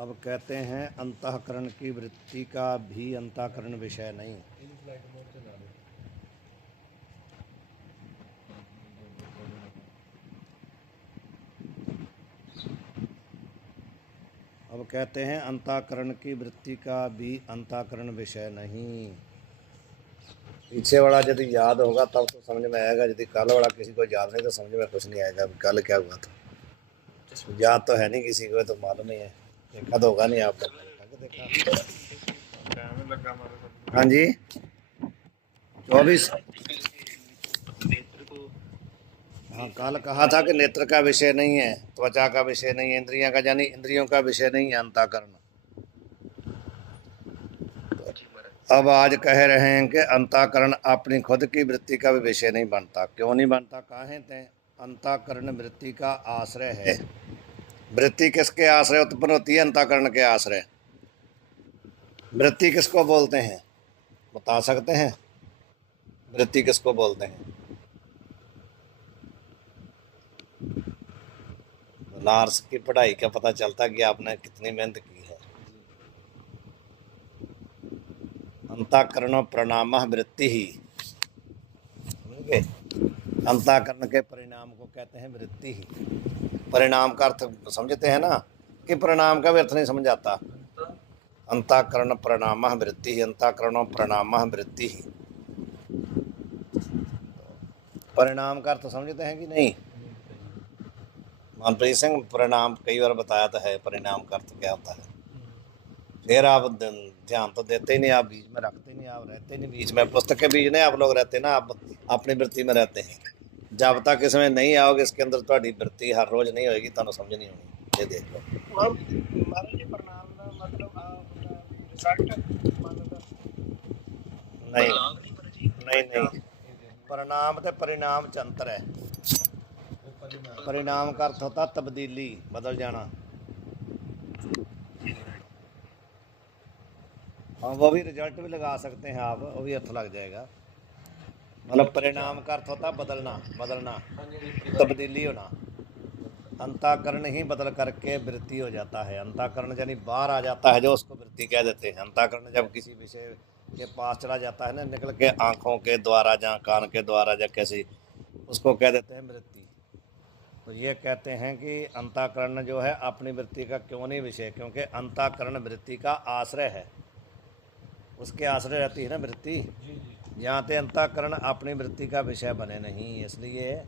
अब कहते हैं अंतःकरण की वृत्ति का भी अंतःकरण विषय नहीं। अब कहते हैं अंतःकरण की वृत्ति का भी अंतःकरण विषय नहीं। पीछे वाला यदि याद होगा तब तो समझ में आएगा, यदि कल वाला किसी को याद नहीं तो समझ में कुछ नहीं आएगा। कल क्या हुआ था याद तो है नहीं किसी को, तो मालूम नहीं है, देखा तो होगा नहीं आपने। देखा हाँ जी 24। हाँ कल कहा था कि नेत्र का विषय नहीं है, त्वचा का विषय नहीं है, इंद्रियां का यानी इंद्रियों का विषय नहीं है अंतःकरण। अब आज कह रहे हैं कि अंतःकरण अपनी खुद की वृत्ति का भी विषय नहीं बनता। क्यों नहीं बनता? कहते हैं अंतःकरण वृत्ति का आश्रय है। वृत्ति किसके आश्रय उत्पन्न होती है? अंतःकरण के आश्रय। वृत्ति किसको बोलते हैं, बता सकते हैं? वृत्ति किसको बोलते हैं? बनारस की पढ़ाई का पता चलता कि आपने कितनी मेहनत की है। अंतःकरण प्रणाम वृत्ति ही, अंतःकरण के परिणाम को कहते हैं वृत्ति ही। परिणाम का अर्थ समझते हैं ना, कि परिणाम का भी अर्थ नहीं समझ आता। अंतःकरण प्रणाम वृत्ति ही, अंतःकरण प्रणाम वृत्ति ही। परिणाम का अर्थ समझते हैं कि नहीं? मनप्रीत सिंह परिणाम कई बार बताया तो है, परिणाम का अर्थ क्या होता है। फिर आप ध्यान तो देते ही नहीं, आप बीच में रखते नहीं, आप रहते नहीं बीच में। पुस्तक के बीच नहीं आप लोग रहते ना, आप अपनी वृत्ति में रहते हैं। जब तक इसमें नहीं आओगे, इसके अंदर तुम्हारी वृत्ति हर रोज नहीं होगी, तो समझ नहीं होनी। ये देख लो नहीं नहीं नहीं, परिणाम तो परिणाम च अंतर है। परिणाम का अर्थ होता तब्दीली, बदल जाना। हाँ वो भी रिजल्ट भी लगा सकते हैं आप, वो भी अर्थ लग जाएगा। मतलब परिणाम का अर्थ होता बदलना, बदलना, तब्दीली होना। अंतःकरण ही बदल करके वृत्ति हो जाता है। अंतःकरण यानी बाहर आ जाता है, जो उसको वृत्ति कह देते हैं। अंतःकरण जब किसी विषय के पास चला जाता है ना, निकल के आंखों के द्वारा, जहाँ कान के द्वारा, या कैसी, उसको कह देते हैं वृत्ति। तो ये कहते हैं कि अंतःकरण जो है अपनी वृत्ति का क्यों नहीं विषय? क्योंकि अंतःकरण वृत्ति का आश्रय है, उसके आश्रय रहती है ना वृत्ति। यहाँ पे अंतःकरण अपनी वृत्ति का विषय बने नहीं, इसलिए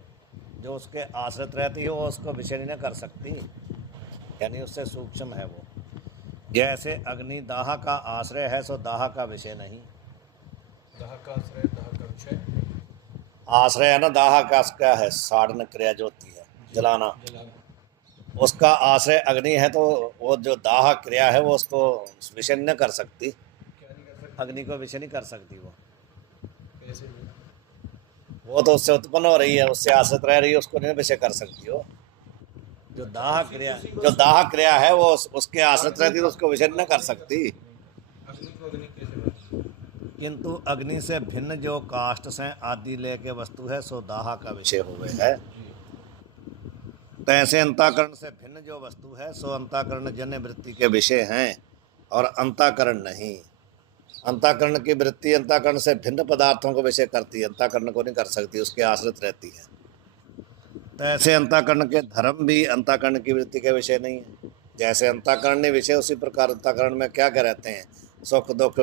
जो उसके आश्रित रहती है वो उसको विषय नहीं कर सकती, यानी उससे सूक्ष्म है वो। जैसे अग्नि दाह का आश्रय है, सो दाह का विषय नहीं। दाह का आश्रय, दाह का विषय। आश्रय है ना, दाह का क्या है? साड़न क्रिया जो होती है, जलाना, उसका आश्रय अग्नि है, तो वो जो दाह क्रिया है वो उसको विषय नहीं कर सकती। अग्नि को विषय नहीं कर सकती वो तो उससे उत्पन्न हो रही है, उससे आश्रित रह रही है, उसको नहीं विषय कर सकती हो। जो दाह क्रिया है वो उसके आश्रित रहती है, तो उसको विषय नहीं कर सकती। किंतु अग्नि से भिन्न जो काष्ठ से आदि लेके वस्तु है, सो दाह का विषय हो गए है। तैसे अंतःकरण से भिन्न जो वस्तु है, सो अंतःकरण जन्य वृत्ति के विषय हैं, और अंतःकरण नहीं। अंतःकरण की वृत्ति अंतःकरण से भिन्न पदार्थों को विषय करती है, अंतःकरण को नहीं कर सकती, उसके आश्रित रहती है। तो ऐसे अंतःकरण के धर्म भी अंतःकरण की वृत्ति के विषय नहीं है। जैसे अंतःकरण ने विषय, उसी प्रकार अंतःकरण में क्या क्या रहते हैं? सुख दुख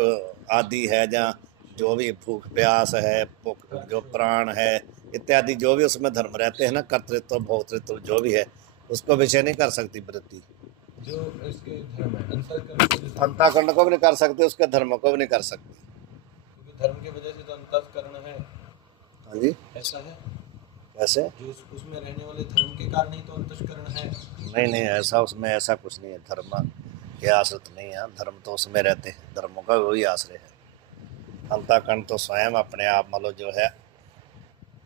आदि है, जहाँ जो भी भूख प्यास है, जो प्राण है इत्यादि, जो भी उसमें धर्म रहते हैं ना, कर्तृत्व भोक्तृत्व जो भी है, उसको विषय नहीं कर सकती वृत्ति। जो इसके धर्म है, अंतःकरण को भी नहीं कर सकते, उसके धर्म को भी नहीं कर सकती, क्योंकि धर्म की वजह से तो अंतःकरण है। हाँ जी, ऐसा है। वैसे जो उसमें रहने वाले धर्म के कारण ही तो अंतःकरण है। नहीं नहीं, ऐसा उसमें ऐसा कुछ नहीं है, धर्म के आश्रित नहीं है। धर्म तो उसमें रहते हैं, धर्मों का वही आश्रय है। अंतःकरण तो स्वयं अपने आप मतलब जो है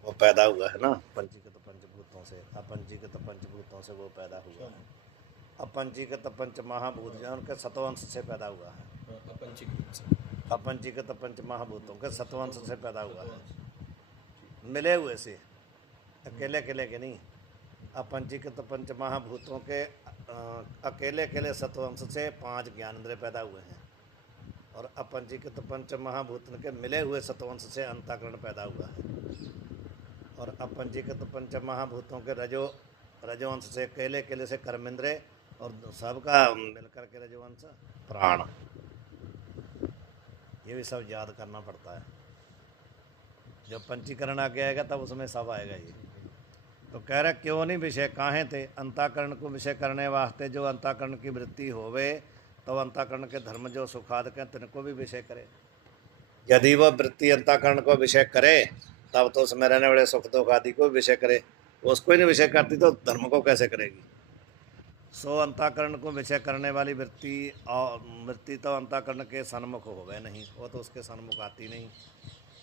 वो पैदा हुआ है ना, पंचीकृत पंचभूतों से। अपंचीकृत पंचभूतों से वो पैदा हुआ है। अपंचीकृत पंच महाभूत जो उनके सत्वंश से पैदा हुआ है। अपंचीकृत पंच महाभूतों के सत्वंश से पैदा हुआ है, मिले हुए से, अकेले अकेले के नहीं। अपंचीकृत पंच महाभूतों के अकेले अकेले सत्वंश से 5 ज्ञानेंद्रिय पैदा हुए हैं और अपंजीकृत पंच महाभूतन के मिले हुए सत्वंश से अंतःकरण पैदा हुआ है और अपंजीकृत पंच महाभूतों के रजोवंश से अकेले अकेले से कर्मेंद्रिय और सबका मिलकर के रजोवंश प्राण। ये भी सब याद करना पड़ता है। जब पंचीकरण आ गया आएगा तब उसमें सब आएगा ये। तो कह रहे क्यों नहीं विषय काहे थे, अंतःकरण को विषय करने वास्ते जो अंतःकरण की वृत्ति होवे तो अंतःकरण के धर्म जो सुखाद के तिनको भी विषय करे। यदि वह वृत्ति अंतःकरण को विषय करे तब तो उसमें रहने वाले सुख दुख आदि को विषय करे। उसको ही नहीं विषय करती तो धर्म को कैसे करेगी। सो अंतःकरण को विषय करने वाली वृत्ति तो अंतःकरण के सन्मुख होवे नहीं, वो तो उसके सन्मुख आती नहीं।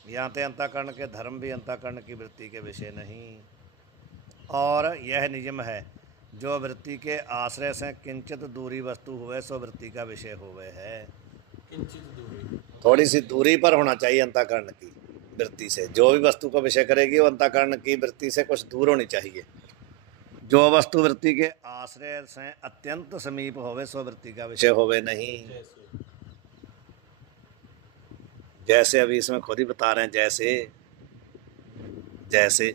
यहाँ ते अंतःकरण के धर्म भी अंतःकरण की वृत्ति के विषय नहीं। और यह नियम है जो वृत्ति के आश्रय से किंचित दूरी वस्तु हुए सो वृत्ति का विषय होवे है। किंचित दूरी, थोड़ी सी दूरी पर होना चाहिए अंतःकरण की वृत्ति से। जो भी वस्तु को विषय करेगी वो अंतःकरण की वृत्ति से कुछ दूर होनी चाहिए। जो वस्तु वृत्ति के आश्रय से अत्यंत समीप होवे सो वृत्ति का विषय होवे नहीं। जैसे अभी इसमें खुद ही बता रहे हैं, जैसे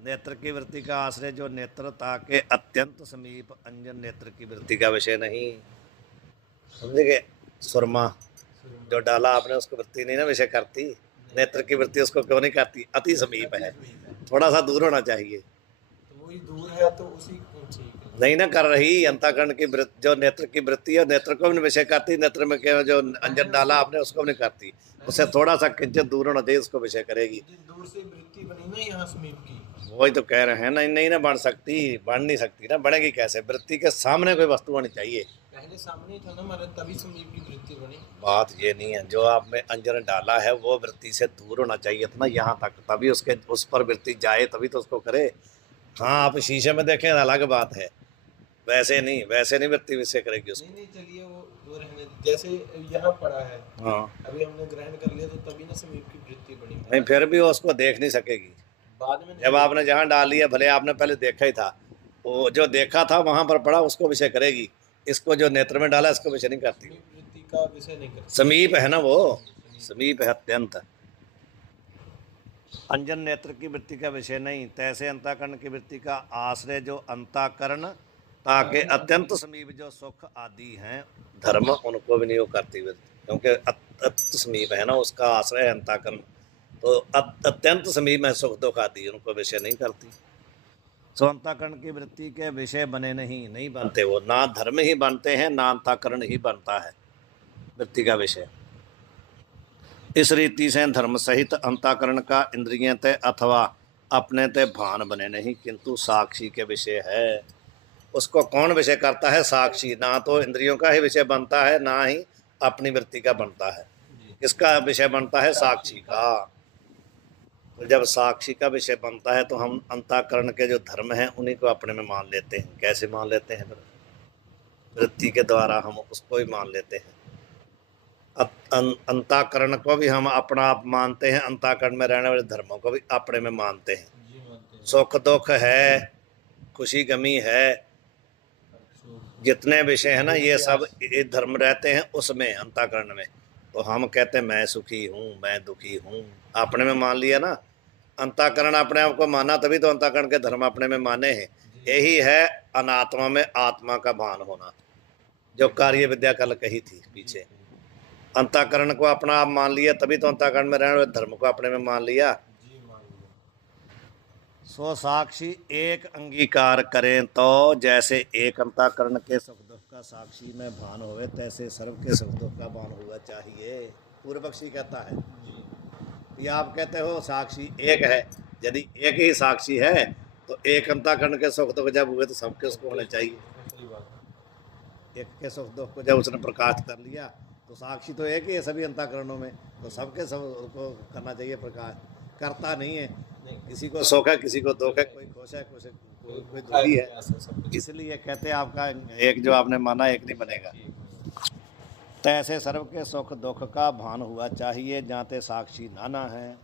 नेत्र की वृत्ति का आश्रय जो नेत्रता के अत्यंत समीप अंजन नेत्र की वृत्ति का विषय नहीं। समझे? सुरमा जो डाला आपने उसको वृत्ति नहीं ना विषय करती, नेत्र की वृत्ति उसको क्यों नहीं करती, अति समीप है, थोड़ा सा दूर होना चाहिए। तो वही दूर है तो उसी नहीं ना कर रही। अंतःकरण की वृत्ति जो नेत्र की वृत्ति है नेत्र को भी नहीं विषय करती, नेत्र में क्या जो अंजन डाला आपने उसको भी नहीं करती, उससे थोड़ा सा किंचित दूर होना चाहिए, उसको विषय करेगी। दूर से वृत्ति बनी ना यहाँ समीप की, वही तो कह रहे हैं। नहीं ना बन सकती, बन नहीं सकती ना, बढ़ेगी कैसे। वृत्ति के सामने कोई वस्तु होनी चाहिए। पहले सामने था ना हमारे, तभी समीप की वृत्ति बनी। बात ये नहीं है, जो आप में अंजन डाला है वो वृत्ति से दूर होना चाहिए था ना यहाँ तक, तभी उसके उस पर वृत्ति जाए, तभी तो उसको करे। हाँ आप शीशे में देखें अलग बात है, वैसे नहीं वृत्ति विषय करेगी उसको। नहीं चलिए वो रहने, जैसे यहाँ पड़ा है, हाँ अभी हमने ग्रहण कर लिया तो तभी ना समीप की वृत्ति बनी। नहीं फिर भी वो उसको देख नहीं सकेगी बाद में जब आपने जहाँ डाल लिया, भले आपने पहले देखा ही था, वो जो देखा था वहाँ पर पड़ा उसको विषय करेगी। इसको जो नेत्र में डाला इसको विषय नहीं करती, वृत्ति का विषय नहीं करती। समीप है ना, वो समीप है अत्यंत। अंजन नेत्र की वृत्ति का विषय नहीं, तैसे अंतःकरण की वृत्ति का आश्रय जो अंतःकरण ताकि अत्यंत समीप जो सुख आदि हैं धर्म, उनको भी नहीं वो करती वृत्ति, क्योंकि अत्यंत समीप है ना, उसका आश्रय है अंतःकरण, तो अत्यंत समीप है सुख दुख आदि, उनको विषय नहीं करती। सो अंतःकरण की वृत्ति के विषय बने नहीं बनते, वो ना धर्म ही बनते हैं ना अंतःकरण ही बनता है वृत्ति का विषय। इस रीति से धर्म सहित अंतःकरण का इंद्रिय तय अथवा अपने तय भान बने नहीं, किंतु साक्षी के विषय है। उसको कौन विषय करता है? साक्षी। ना तो इंद्रियों का ही विषय बनता है ना ही अपनी वृत्ति का बनता है, इसका विषय बनता है साक्षी का। तो जब साक्षी का विषय बनता है तो हम अंतःकरण के जो धर्म हैं उन्हीं को अपने में मान लेते हैं। कैसे मान लेते हैं? वृत्ति के द्वारा हम उसको ही मान लेते हैं। अंतःकरण को भी हम अपना आप मानते हैं, अंतःकरण में रहने वाले धर्मों को भी अपने में मानते हैं। सुख दुख है, खुशी गमी है, जितने विषय है ना ये सब ये धर्म रहते हैं उसमें अंतःकरण में। तो हम कहते हैं मैं सुखी हूँ, मैं दुखी हूँ, अपने में मान लिया ना। अंतःकरण अपने आप को माना तभी तो अंतःकरण के धर्म अपने में माने हैं। यही है अनात्मा में आत्मा का भान होना, जो कार्य विद्या कल कही थी पीछे। अंतःकरण को अपना आप मान लिया तभी तो अंतःकरण में रहने वाले धर्म को अपने में मान लिया। सो साक्षी एक अंगीकार करें तो जैसे एक अंतःकरण के सुख दुख का साक्षी में भान होवे, तैसे सर्व के सुख दुख का भान हुआ चाहिए। पूर्व पक्षी कहता है कि आप कहते हो साक्षी एक है, यदि एक ही साक्षी है तो एक अंतःकरण के सुख दुख जब हुए तो सबके उसको होने चाहिए। एक के सुख दुख को जब उसने प्रकाश कर लिया तो साक्षी तो एक ही है सभी अंतःकरणों में, तो सबके सब उसको करना चाहिए प्रकाश। करता नहीं है, किसी को सुख है किसी को दुख है, कोई खुश है कोई दुखी है। इसलिए कहते हैं आपका एक जो आपने माना एक नहीं बनेगा। तैसे सर्व के सुख दुख का भान हुआ चाहिए, जाते साक्षी नाना है।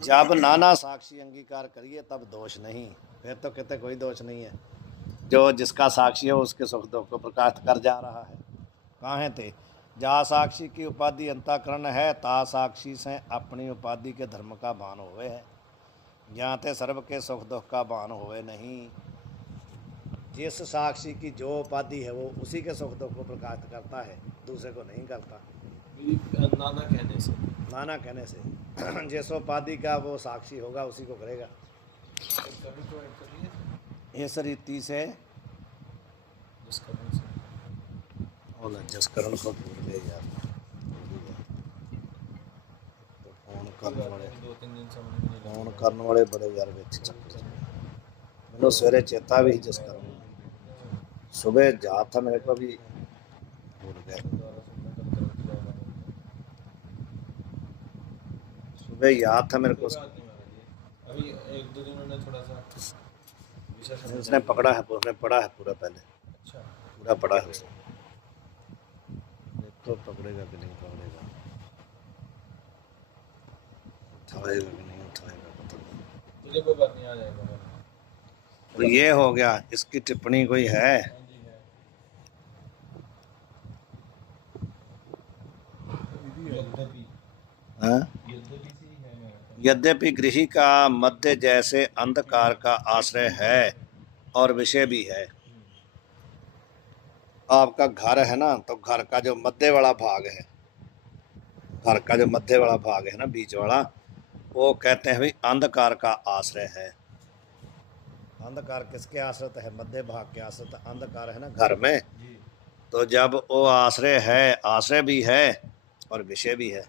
जब नाना साक्षी अंगीकार करिए तब दोष नहीं, फिर तो कहते कोई दोष नहीं है। जो जिसका साक्षी है उसके सुख दुख को प्रकाशित कर जा रहा है। कहाँ है थे जा साक्षी की उपाधि अंतःकरण है, ता साक्षी से अपनी उपाधि के धर्म का भान होवे है। जहाँ ते सर्व के सुख दुख का भान होवे नहीं। जिस साक्षी की जो उपाधि है वो उसी के सुख दुख को प्रकाशित करता है, दूसरे को नहीं करता। नाना कहने से, नाना कहने से जिस उपाधि का वो साक्षी होगा उसी को करेगा। कभी तो ऐड कर लिए इस रीति से जिस कारण से जिस करण को भूल गए यार, तो दो-तीन दिन समझ में नहीं फोन करने वाले बड़े यार ਵਿੱਚ ਚੱਕਰ मैंने सवेरे चेता भी जिस करण सुबह याद था मेरे को भी भूल गया। दोबारा सुनना कभी तरफ जाएगा। सुबह याद था मेरे को, कोई बात नहीं महाराज जी, अभी एक दो दिन उन्होंने थोड़ा सा विषय समझा उसने पकड़ा है, उसने पढ़ा है पूरा, पहले अच्छा पूरा पढ़ा है उसने। तो पकड़ेगा कि नहीं पकड़ेगा, उठाएगा कि नहीं उठाएगा पता नहीं। चलिए कोई बात नहीं, आ जाएगा। तो ये हो गया, इसकी टिप्पणी कोई है? हाँ जी है। यद्यपि हाँ? यद्यपि से ही है मेरा। यद्यपि गृही का मध्य जैसे अंधकार का आश्रय है और विषय भी है। आपका घर है ना, तो घर का जो मध्य वाला भाग है, घर का जो मध्य वाला भाग है ना, बीच वाला, वो कहते हैं भाई अंधकार का आश्रय है। अंधकार किसके आश्रित है? मध्य भाग के आश्रित अंधकार है ना घर में। तो जब वो आश्रय है, आश्रय भी है और विषय भी है।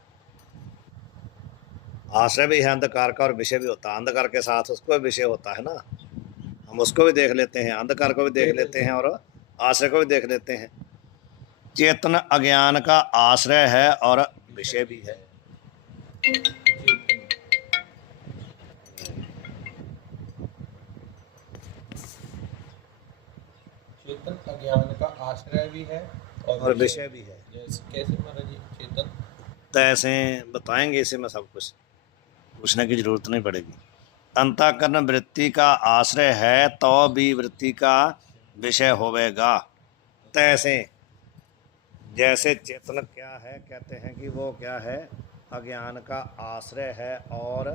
आश्रय भी है अंधकार का और विषय भी होता है। अंधकार के साथ उसको विषय होता है ना, हम उसको भी देख लेते हैं, अंधकार को भी देख लेते हैं और आश्रय को भी देख लेते हैं। चेतन अज्ञान का आश्रय है और विषय भी है। चेतन अज्ञान का आश्रय भी है और विषय भी है। जैसे कैसे महाराज जी? चेतन तैसे बताएंगे, इसे में सब कुछ पूछने की जरूरत नहीं पड़ेगी। अंतःकरण वृत्ति का आश्रय है तो भी वृत्ति का विषय होवेगा। तैसे जैसे चेतन क्या है, कहते हैं कि वो क्या है, अज्ञान का आश्रय है और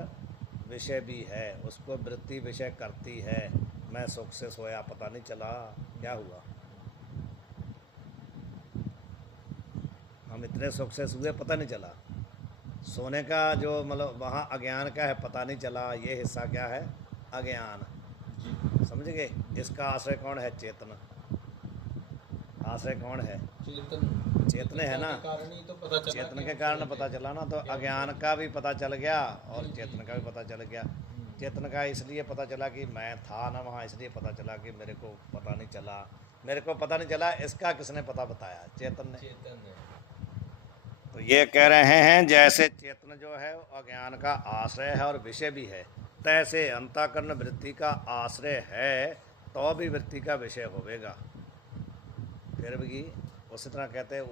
विषय भी है। उसको वृत्ति विषय करती है। मैं सुख से सोया, पता नहीं चला क्या हुआ, हम इतने सुख से सोए पता नहीं चला। सोने का जो मतलब वहाँ अज्ञान का है, पता नहीं चला। ये हिस्सा क्या है? अज्ञान। समझ गए? इसका आश्रय कौन है? चेतन। आश्रय कौन है? चेतन। चेतन है ना, कारण ही तो पता चला, चेतन के कारण पता चला ना। तो अज्ञान का भी पता चल गया और चेतन का भी पता चल गया। चेतन का इसलिए पता चला कि मैं था ना वहाँ, इसलिए पता चला कि मेरे को पता नहीं चला। मेरे को पता नहीं चला, इसका किसने पता बताया? चेतन ने। चेतन है। तो ये कह रहे हैं जैसे चेतन जो है अज्ञान का आश्रय है और विषय भी है, तैसे अंतःकरण वृत्ति का आश्रय है तो भी वृत्ति का विषय होवेगा। फिर भी उसी तरह कहते हैं,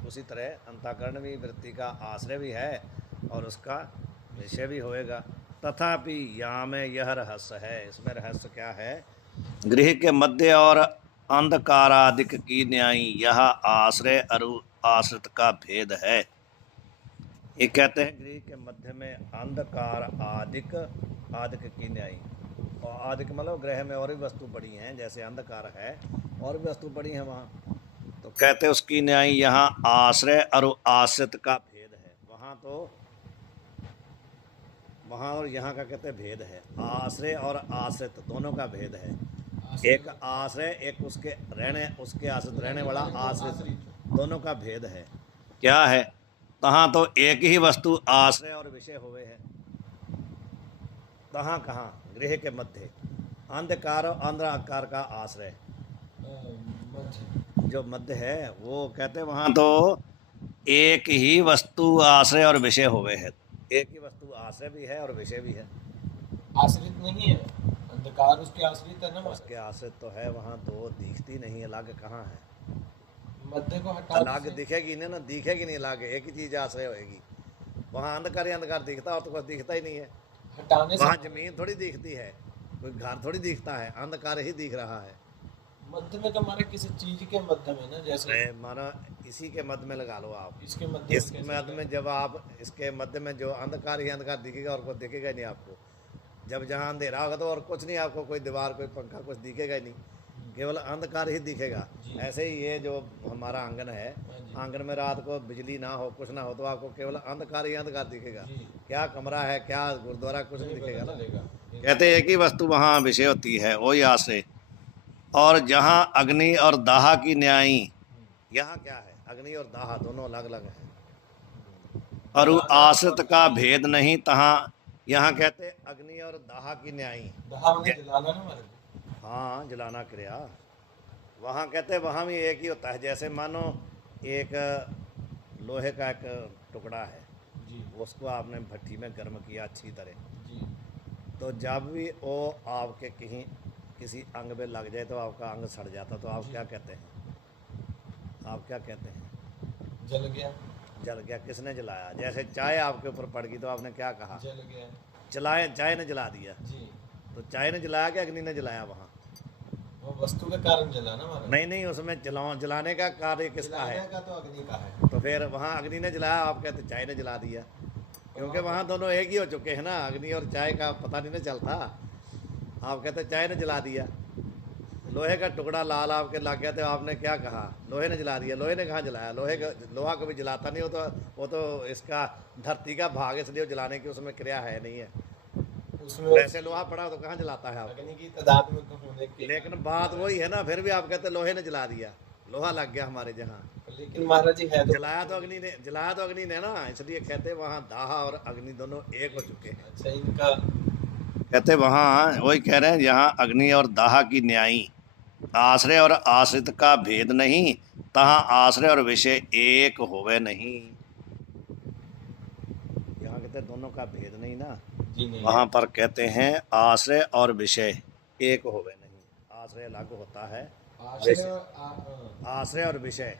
उसी तरह अंतःकरण भी वृत्ति का आश्रय भी है और उसका विषय भी होएगा। तथापि यहाँ में यह रहस्य है। इसमें रहस्य क्या है? गृह के मध्य और अंधकारादिक की न्यायी यह आश्रय अरु आश्रित का भेद है। ये कहते हैं गृह के मध्य में अंधकार आदिक, आदिक की न्यायी, और आदिक मतलब ग्रह में और भी वस्तु पड़ी हैं, जैसे अंधकार है और भी वस्तु पड़ी हैं वहाँ। तो कहते हैं उसकी न्यायी यहाँ आश्रय और आश्रित का भेद है। वहाँ और यहाँ का कहते हैं भेद है। आश्रय और आश्रित दोनों का भेद है। एक आश्रय, एक उसके आश्रित रहने वाला आश्रित, दोनों का भेद है। क्या है? तहाँ तो एक ही वस्तु आश्रय और विषय हुए हैं। तहाँ कहाँ? गृह के मध्य अंधकार और अंधकार का आश्रय जो मध्य है, वो कहते हैं वहाँ तो एक ही वस्तु आश्रय और विषय हुए हैं। एक ही वस्तु आश्रय भी है और विषय भी है। आश्रित नहीं है, अंधकार उसके आश्रित है ना। उसके आश्रित तो है वहाँ, तो दिखती नहीं। अलग कहाँ है? मध्य को हटा, अलग दिखेगी नहीं ना, दिखेगी नहीं अलग, एक ही चीज आश्रय होएगी। वहाँ अंधकार ही अंधकार दिखता और तो कुछ दिखता ही नहीं है। हटाने से वहाँ जमीन थोड़ी दिखती है, कोई घर थोड़ी दिखता है, अंधकार ही दिख रहा है। मध्य में तो हमारे किसी चीज के मध्य में ना, जैसे माना इसी के मध्य में लगा लो आप। इसके मध्य इस मध्य में जब आप इसके मध्य में जो अंधकार ही अंधकार दिखेगा और कुछ दिखेगा ही नहीं आपको। जब जहाँ अंधेरा होगा तो और कुछ नहीं आपको, कोई दीवार कोई पंखा कुछ दिखेगा ही नहीं, केवल अंधकार ही दिखेगा। ऐसे ही ये जो हमारा आंगन है, आंगन में रात को बिजली ना हो कुछ ना हो तो आपको केवल अंधकार ही अंधकार दिखेगा। क्या कमरा है, क्या गुरुद्वारा, कुछ नहीं दिखेगा ना। कहते एक ही वस्तु वहाँ विषय होती है, वही आश्रय। और जहाँ अग्नि और दाह की न्यायी, यहाँ क्या है, अग्नि और दाह दोनों अलग अलग है। और आश्रित का भेद नहीं तहाँ, यहाँ कहते अग्नि और दाह की न्यायी। दाह में जलाना ना मारे। हाँ, जलाना क्रिया। वहाँ कहते वहाँ भी एक ही होता है। जैसे मानो एक लोहे का एक टुकड़ा है जी, उसको आपने भट्टी में गर्म किया अच्छी तरह, जी, तो जब भी वो आपके कहीं किसी अंग पे लग जाए तो आपका अंग सड़ जाता, तो आप क्या कहते हैं? आप क्या कहते हैं? जल गया। जल गया। किसने जलाया? जैसे चाय आपके ऊपर पड़ गई तो आपने क्या कहा? जल गया। जलाए, चाय ने जला दिया। जी, तो चाय ने जलाया कि अग्नि ने जलाया? वहाँ वो वस्तु के कारण जला ना मारे। नहीं नहीं, उसमें जलाने का कार्य किसका है? जलाने का तो अग्नि का है। तो फिर वहाँ अग्नि ने जलाया, आप कहते चाय ने जला दिया, क्योंकि वहाँ दोनों एक ही हो चुके हैं ना। अग्नि और चाय का पता नहीं ना चलता। आप कहते चाय ने जला दिया। लोहे का टुकड़ा लाल आपके लग गया तो आपने क्या कहा? लोहे ने जला दिया। लोहे ने कहाँ जलाया? लोहा कभी जलाता नहीं, वो तो इसका धरती का भाग, इसलिए जलाने की उसमें क्रिया है नहीं है। उसमें वैसे लोहा पड़ा तो कहाँ जलाता है आप? अग्नि की तादाद में तो होने के, लेकिन बात वही है ना, फिर भी आप कहते लोहे ने जला दिया, लोहा लग गया हमारे जहाँ। लेकिन महाराज जी है तो जलाया तो अग्नि ने, जलाया तो अग्नि ने ना, इसलिए कहते वहाँ दाह और अग्नि दोनों एक हो चुके हैं। अच्छा, इनका कहते वहाँ वही कह रहे हैं, यहाँ अग्नि और दाह की न्यायी, आश्रय और आश्रित का भेद नहीं तहाँ आश्रय और विषय एक होवे नहीं। यहाँ कहते दोनों का भेद नहीं ना, जी नहीं, वहाँ पर कहते हैं आश्रय और विषय एक होवे नहीं। आश्रय अलग होता है, आश्रय और विषय,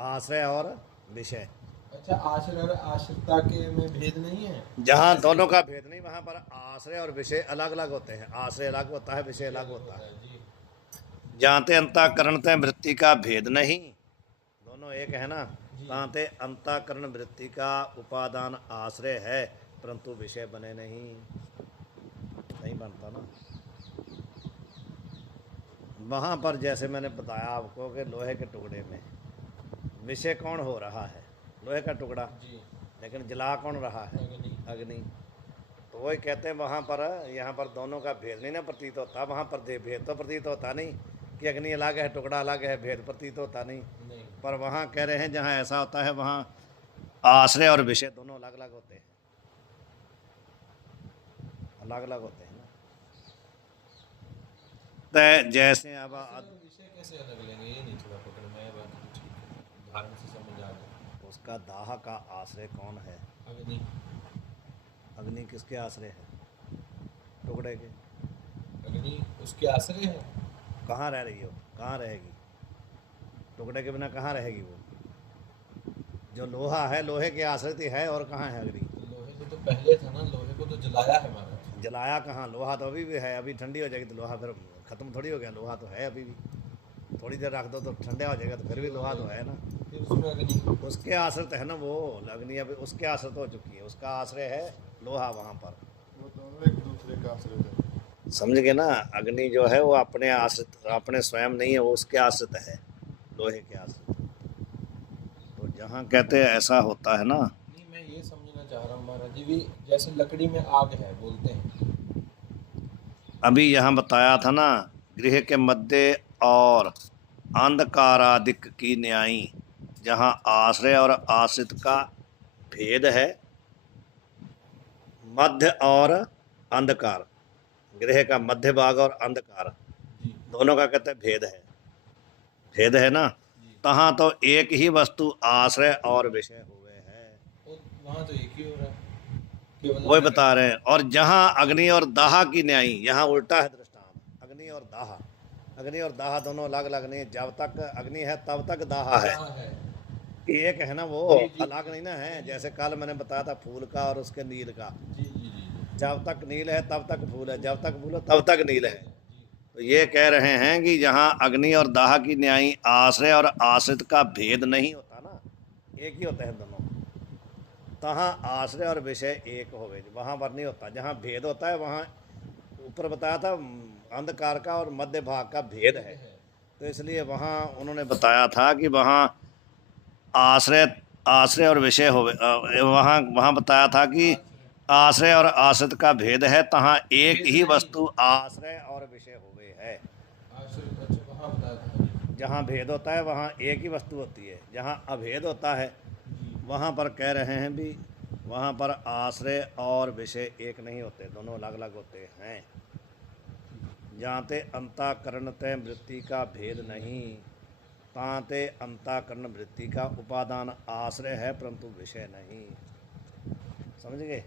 आश्रय और विषय। अच्छा, आश्रय और आश्रिता के में भेद नहीं है। जहाँ दोनों का भेद नहीं, वहाँ पर आश्रय और विषय अलग अलग होते हैं। आश्रय अलग होता है, विषय अलग होता है। जी, जानते अंतःकरण ते वृत्ति का भेद नहीं, दोनों एक है ना। तांते अंतःकरण वृत्ति का उपादान आश्रय है, परंतु विषय बने नहीं बनता ना। वहाँ पर जैसे मैंने बताया आपको कि लोहे के टुकड़े में विषय कौन हो रहा है? लोहे का टुकड़ा। जी, लेकिन जला कौन रहा है? अग्नि। तो वही कहते हैं वहाँ पर, यहाँ पर दोनों का भेद नहीं ना प्रतीत होता। वहाँ पर भेद तो प्रतीत होता नहीं कि अग्नि अलग है टुकड़ा अलग है, भेद प्रतीत होता नहीं। पर वहाँ कह रहे हैं जहाँ ऐसा होता है वहाँ आश्रय और विषय दोनों अलग अलग होते हैं, अलग अलग होते हैं ना। तो जैसे अब विषय कैसे अलग लेंगे, ये नहीं थोड़ा पकड़ में आया, बाकी ठीक है, उदाहरण से समझ आ गया। उसका दाह का आश्रय कौन है? अग्नि। अग्नि किसके आश्रय है? टुकड़े के। अग्नि उसके आश्रय है। कहाँ रह रही हो? कहाँ रहेगी? टुकड़े के बिना कहाँ रहेगी वो? जो लोहा है, लोहे के आश्रित है, और कहाँ है अग्नि? लोहे को तो पहले था ना, लोहे को तो जलाया है हमारा। जलाया कहाँ? लोहा तो अभी भी है। अभी ठंडी हो जाएगी तो लोहा फिर खत्म थोड़ी हो गया। लोहा तो है अभी भी, थोड़ी देर रख दो तो ठंडा हो जाएगा, तो फिर भी लोहा तो है ना। फिर उसमें अग्नि उसके आश्रित है ना वो अग्नि, अभी उसके आश्रित हो चुकी है। उसका आश्रय है लोहा वहाँ पर। वो दोनों एक दूसरे का आश्रित है। समझ गए ना? अग्नि जो है वो अपने आश्रित, अपने स्वयं नहीं है, वो उसके आश्रित है, लोहे के आश्रित। तो जहाँ कहते हैं ऐसा होता है ना। नहीं, मैं ये समझना चाह रहा हूँ महाराज जी, भी जैसे लकड़ी में आग है बोलते हैं, अभी यहाँ बताया था ना, गृह के मध्य और अंधकारादिक की न्यायी, जहाँ आश्रय और आश्रित का भेद है, मध्य और अंधकार, गृह का मध्य भाग और अंधकार दोनों का कहते भेद है ना। तहाँ तो एक ही वस्तु आश्रय और विषय हुए है, वहाँ तो एक ही हो रहा है, केवल वही बता रहे हैं। और जहाँ अग्नि और दाह की न्यायी, यहाँ उल्टा है दृष्टांत। अग्नि और दाह, अग्नि और दाह दोनों अलग अलग नहीं। जब तक अग्नि है तब तक दाह है, एक है ना वो, अलग नहीं ना है। जैसे कल मैंने बताया था फूल का और उसके नील का। जब तक नील है तब तक फूल है, जब तक फूल है तब तक नील है। तो तो ये कह रहे हैं कि जहाँ अग्नि और दाह की न्यायी आश्रय और आश्रित का भेद नहीं होता ना, एक ही होते हैं दोनों, तहाँ आश्रय और विषय एक हो गए, वहाँ पर नहीं होता। जहाँ भेद होता है वहाँ ऊपर बताया था अंधकार का और मध्य भाग का भेद है, तो इसलिए वहाँ उन्होंने बताया था कि वहाँ आश्रय आश्रय और विषय हो, वहाँ वहाँ बताया था कि आश्रय और आश्रित का भेद है, तहाँ एक ही वस्तु आश्रय और विषय हुए है। वहाँ बताया था। जहाँ भेद होता है वहाँ एक ही वस्तु होती है, जहाँ अभेद होता है वहाँ पर कह रहे हैं भी वहाँ पर आश्रय और विषय एक नहीं होते, दोनों अलग अलग होते हैं। जानते अंतःकरण ते वृत्ति का भेद नहीं, तांते अंतःकरण वृत्ति का उपादान आश्रय है परंतु विषय नहीं। समझ गए?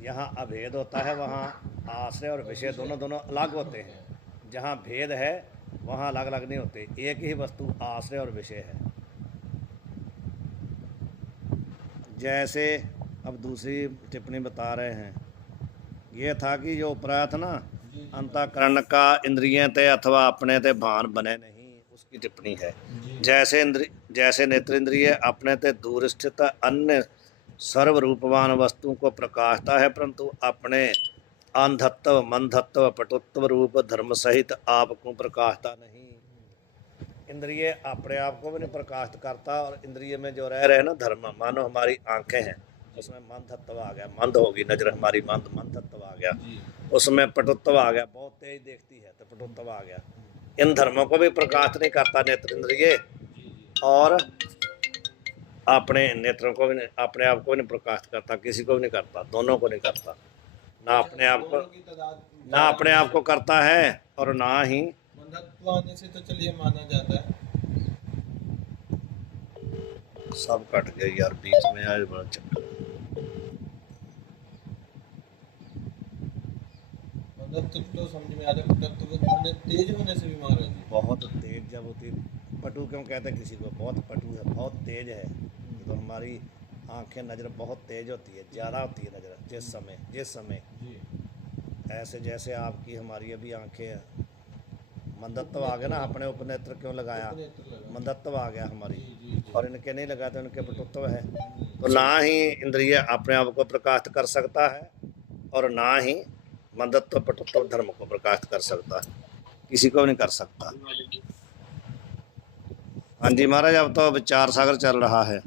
यहाँ अभेद होता है वहाँ आश्रय और विषय दोनों दोनों अलग होते हैं। जहाँ भेद है वहाँ अलग अलग नहीं होते, एक ही वस्तु आश्रय और विषय है। जैसे अब दूसरी टिप्पणी बता रहे हैं, ये था कि जो उपराया था ना अंतःकरण का इंद्रिय ते अथवा अपने ते भान बने नहीं, उसकी टिप्पणी है। जैसे नेत्रेंद्रिय अपने ते दूर स्थित अन्य सर्वरूपवान वस्तुओं को प्रकाशता है परंतु अपने अंधत्व मंधत्व पटुत्व रूप धर्म सहित आपको प्रकाशता नहीं। इंद्रिय अपने आप को भी नहीं प्रकाशित करता, और इंद्रिय में जो रह रहे हैं ना धर्म, मानो हमारी आंखें हैं उसमें मंधत्व आ गया, मंद होगी नजर हमारी, मंधत्व आ गया, उसमें पटुत्व आ गया, बहुत तेज देखती है तो पटुत्व आ गया। इन धर्मों को भी प्रकाशित नहीं करता नेत्र इंद्रिय, और अपने नेत्रों को भी नहीं, अपने आप को भी नहीं प्रकाशित करता, किसी को भी नहीं करता, दोनों को नहीं करता। ना अपने आप को, ना अपने आप को करता है और ना ही मंदत्व आने से तो चलिए माना जाता है। सब कट गया यार बीच में, आज बड़ा चक्कर। मंदत्व तो समझ में आ जाए, तत्व तेज होने से बीमार है जी। बहुत तेज जब होती, पटु क्यों कहते हैं किसी को, बहुत पटु है, बहुत तेज है, तो हमारी आंखें नज़र बहुत तेज होती है, ज़्यादा होती है नज़र जिस समय जी। ऐसे जैसे आपकी हमारी अभी आंखें, मंदत्व आ गया ना, अपने उपनेत्र क्यों लगाया, मंदत्व आ गया हमारी, और इनके नहीं लगा तो इनके पटुत्व है। तो ना ही इंद्रिय अपने आप को प्रकाशित कर सकता है और ना ही मंदत्व पटुत्व धर्म को प्रकाशित कर सकता है, किसी को नहीं कर सकता। हाँ जी महाराज, अब तो विचार सागर चल रहा है।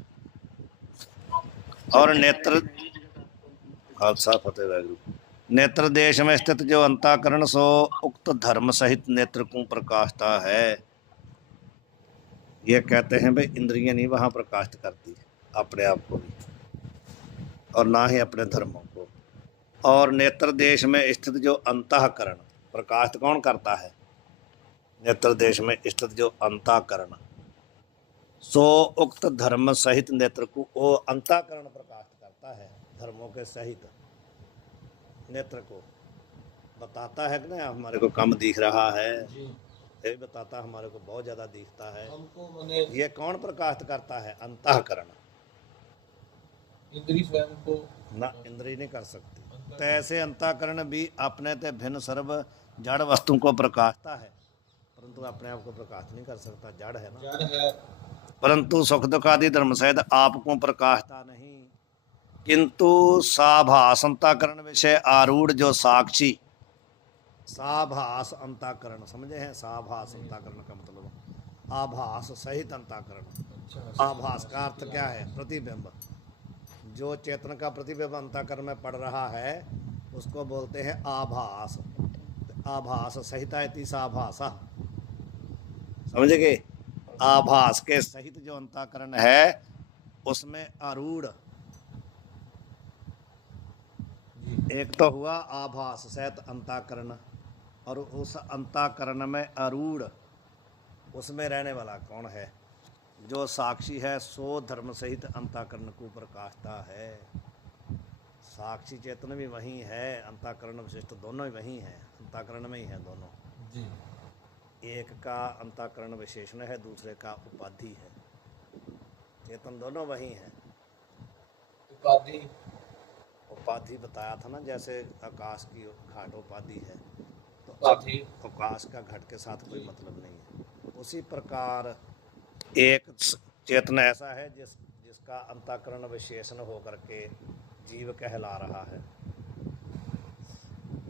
और नेत्र, खालसा फतेह वाहिगुरू। नेत्र देश में स्थित जो अंतःकरण सो उक्त धर्म सहित नेत्र को प्रकाशता है। ये कहते हैं भाई इंद्रियां नहीं वहाँ प्रकाशित करती अपने आप को भी, और ना ही अपने धर्मों को। और नेत्र देश में स्थित जो अंतःकरण प्रकाशित कौन करता है, नेत्र देश में स्थित जो अंतःकरण सो उक्त धर्म सहित नेत्र को, वो अंतःकरण प्रकाशित करता है धर्मों के सहित नेत्र को, बताता है कि ना हमारे को कम दिख रहा है, ये बताता हमारे को बहुत ज़्यादा दिखता है, हमको ये कौन प्रकाशित करता है, अंतःकरण। इंद्रिय स्वयं को ना इंद्रिय नहीं कर सकती। तो ऐसे अंतःकरण भी अपने ते भिन्न सर्व जड़ वस्तु को प्रकाशता है परंतु अपने आप को प्रकाशित नहीं कर सकता, जड़ है ना। जड़ है। परंतु सुख दुख आदि धर्म सहित आपको प्रकाशता नहीं, किंतु साभास अंतःकरण विषय आरूढ़ जो साक्षी, साभास अंतःकरण समझे हैं, साभास अंतःकरण का मतलब आभास सहित अंतःकरण। आभास का अर्थ क्या है, प्रतिबिंब, जो चेतन का प्रतिबिंब अंतःकरण में पड़ रहा है उसको बोलते हैं आभास। आभास सहित है साभासा, समझ गए। आभास के सहित जो अंतःकरण है उसमें आरूढ़, एक तो हुआ आभास सहित अंतःकरण, और उस अंतःकरण में आरूढ़ उसमें रहने वाला कौन है, जो साक्षी है, सो धर्म सहित अंतःकरण को प्रकाशता है। साक्षी चेतन भी वही है, अंतःकरण विशिष्ट दोनों ही वही हैं, अंतःकरण में ही हैं दोनों जी। एक का अंतःकरण विशेषण है, दूसरे का उपाधि है, चेतन दोनों वही हैं। उपाधि बताया था ना, जैसे आकाश की घाट उपाधि है, तो बात है। अवकाश का घट के साथ कोई मतलब नहीं है। उसी प्रकार एक चेतन ऐसा है जिसका अंतःकरण विशेषण होकर के जीव कहला रहा है,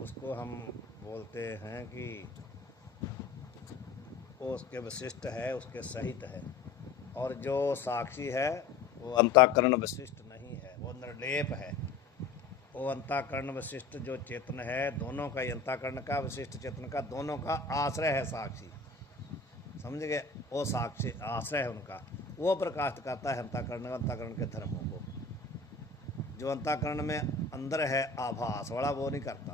उसको हम बोलते हैं कि वो उसके विशिष्ट है, उसके सहित है। और जो साक्षी है वो अंतःकरण विशिष्ट नहीं है, वो निर्लेप है। वो अंतःकरण विशिष्ट जो चेतन है, दोनों का ही, अंतःकरण का विशिष्ट चेतन का, दोनों का आश्रय है साक्षी, समझ गए। वो साक्षी आश्रय है उनका, वो प्रकाशित करता है अंतःकरण के धर्मों को। जो अंतःकरण में अंदर है आभास वाला, वो नहीं करता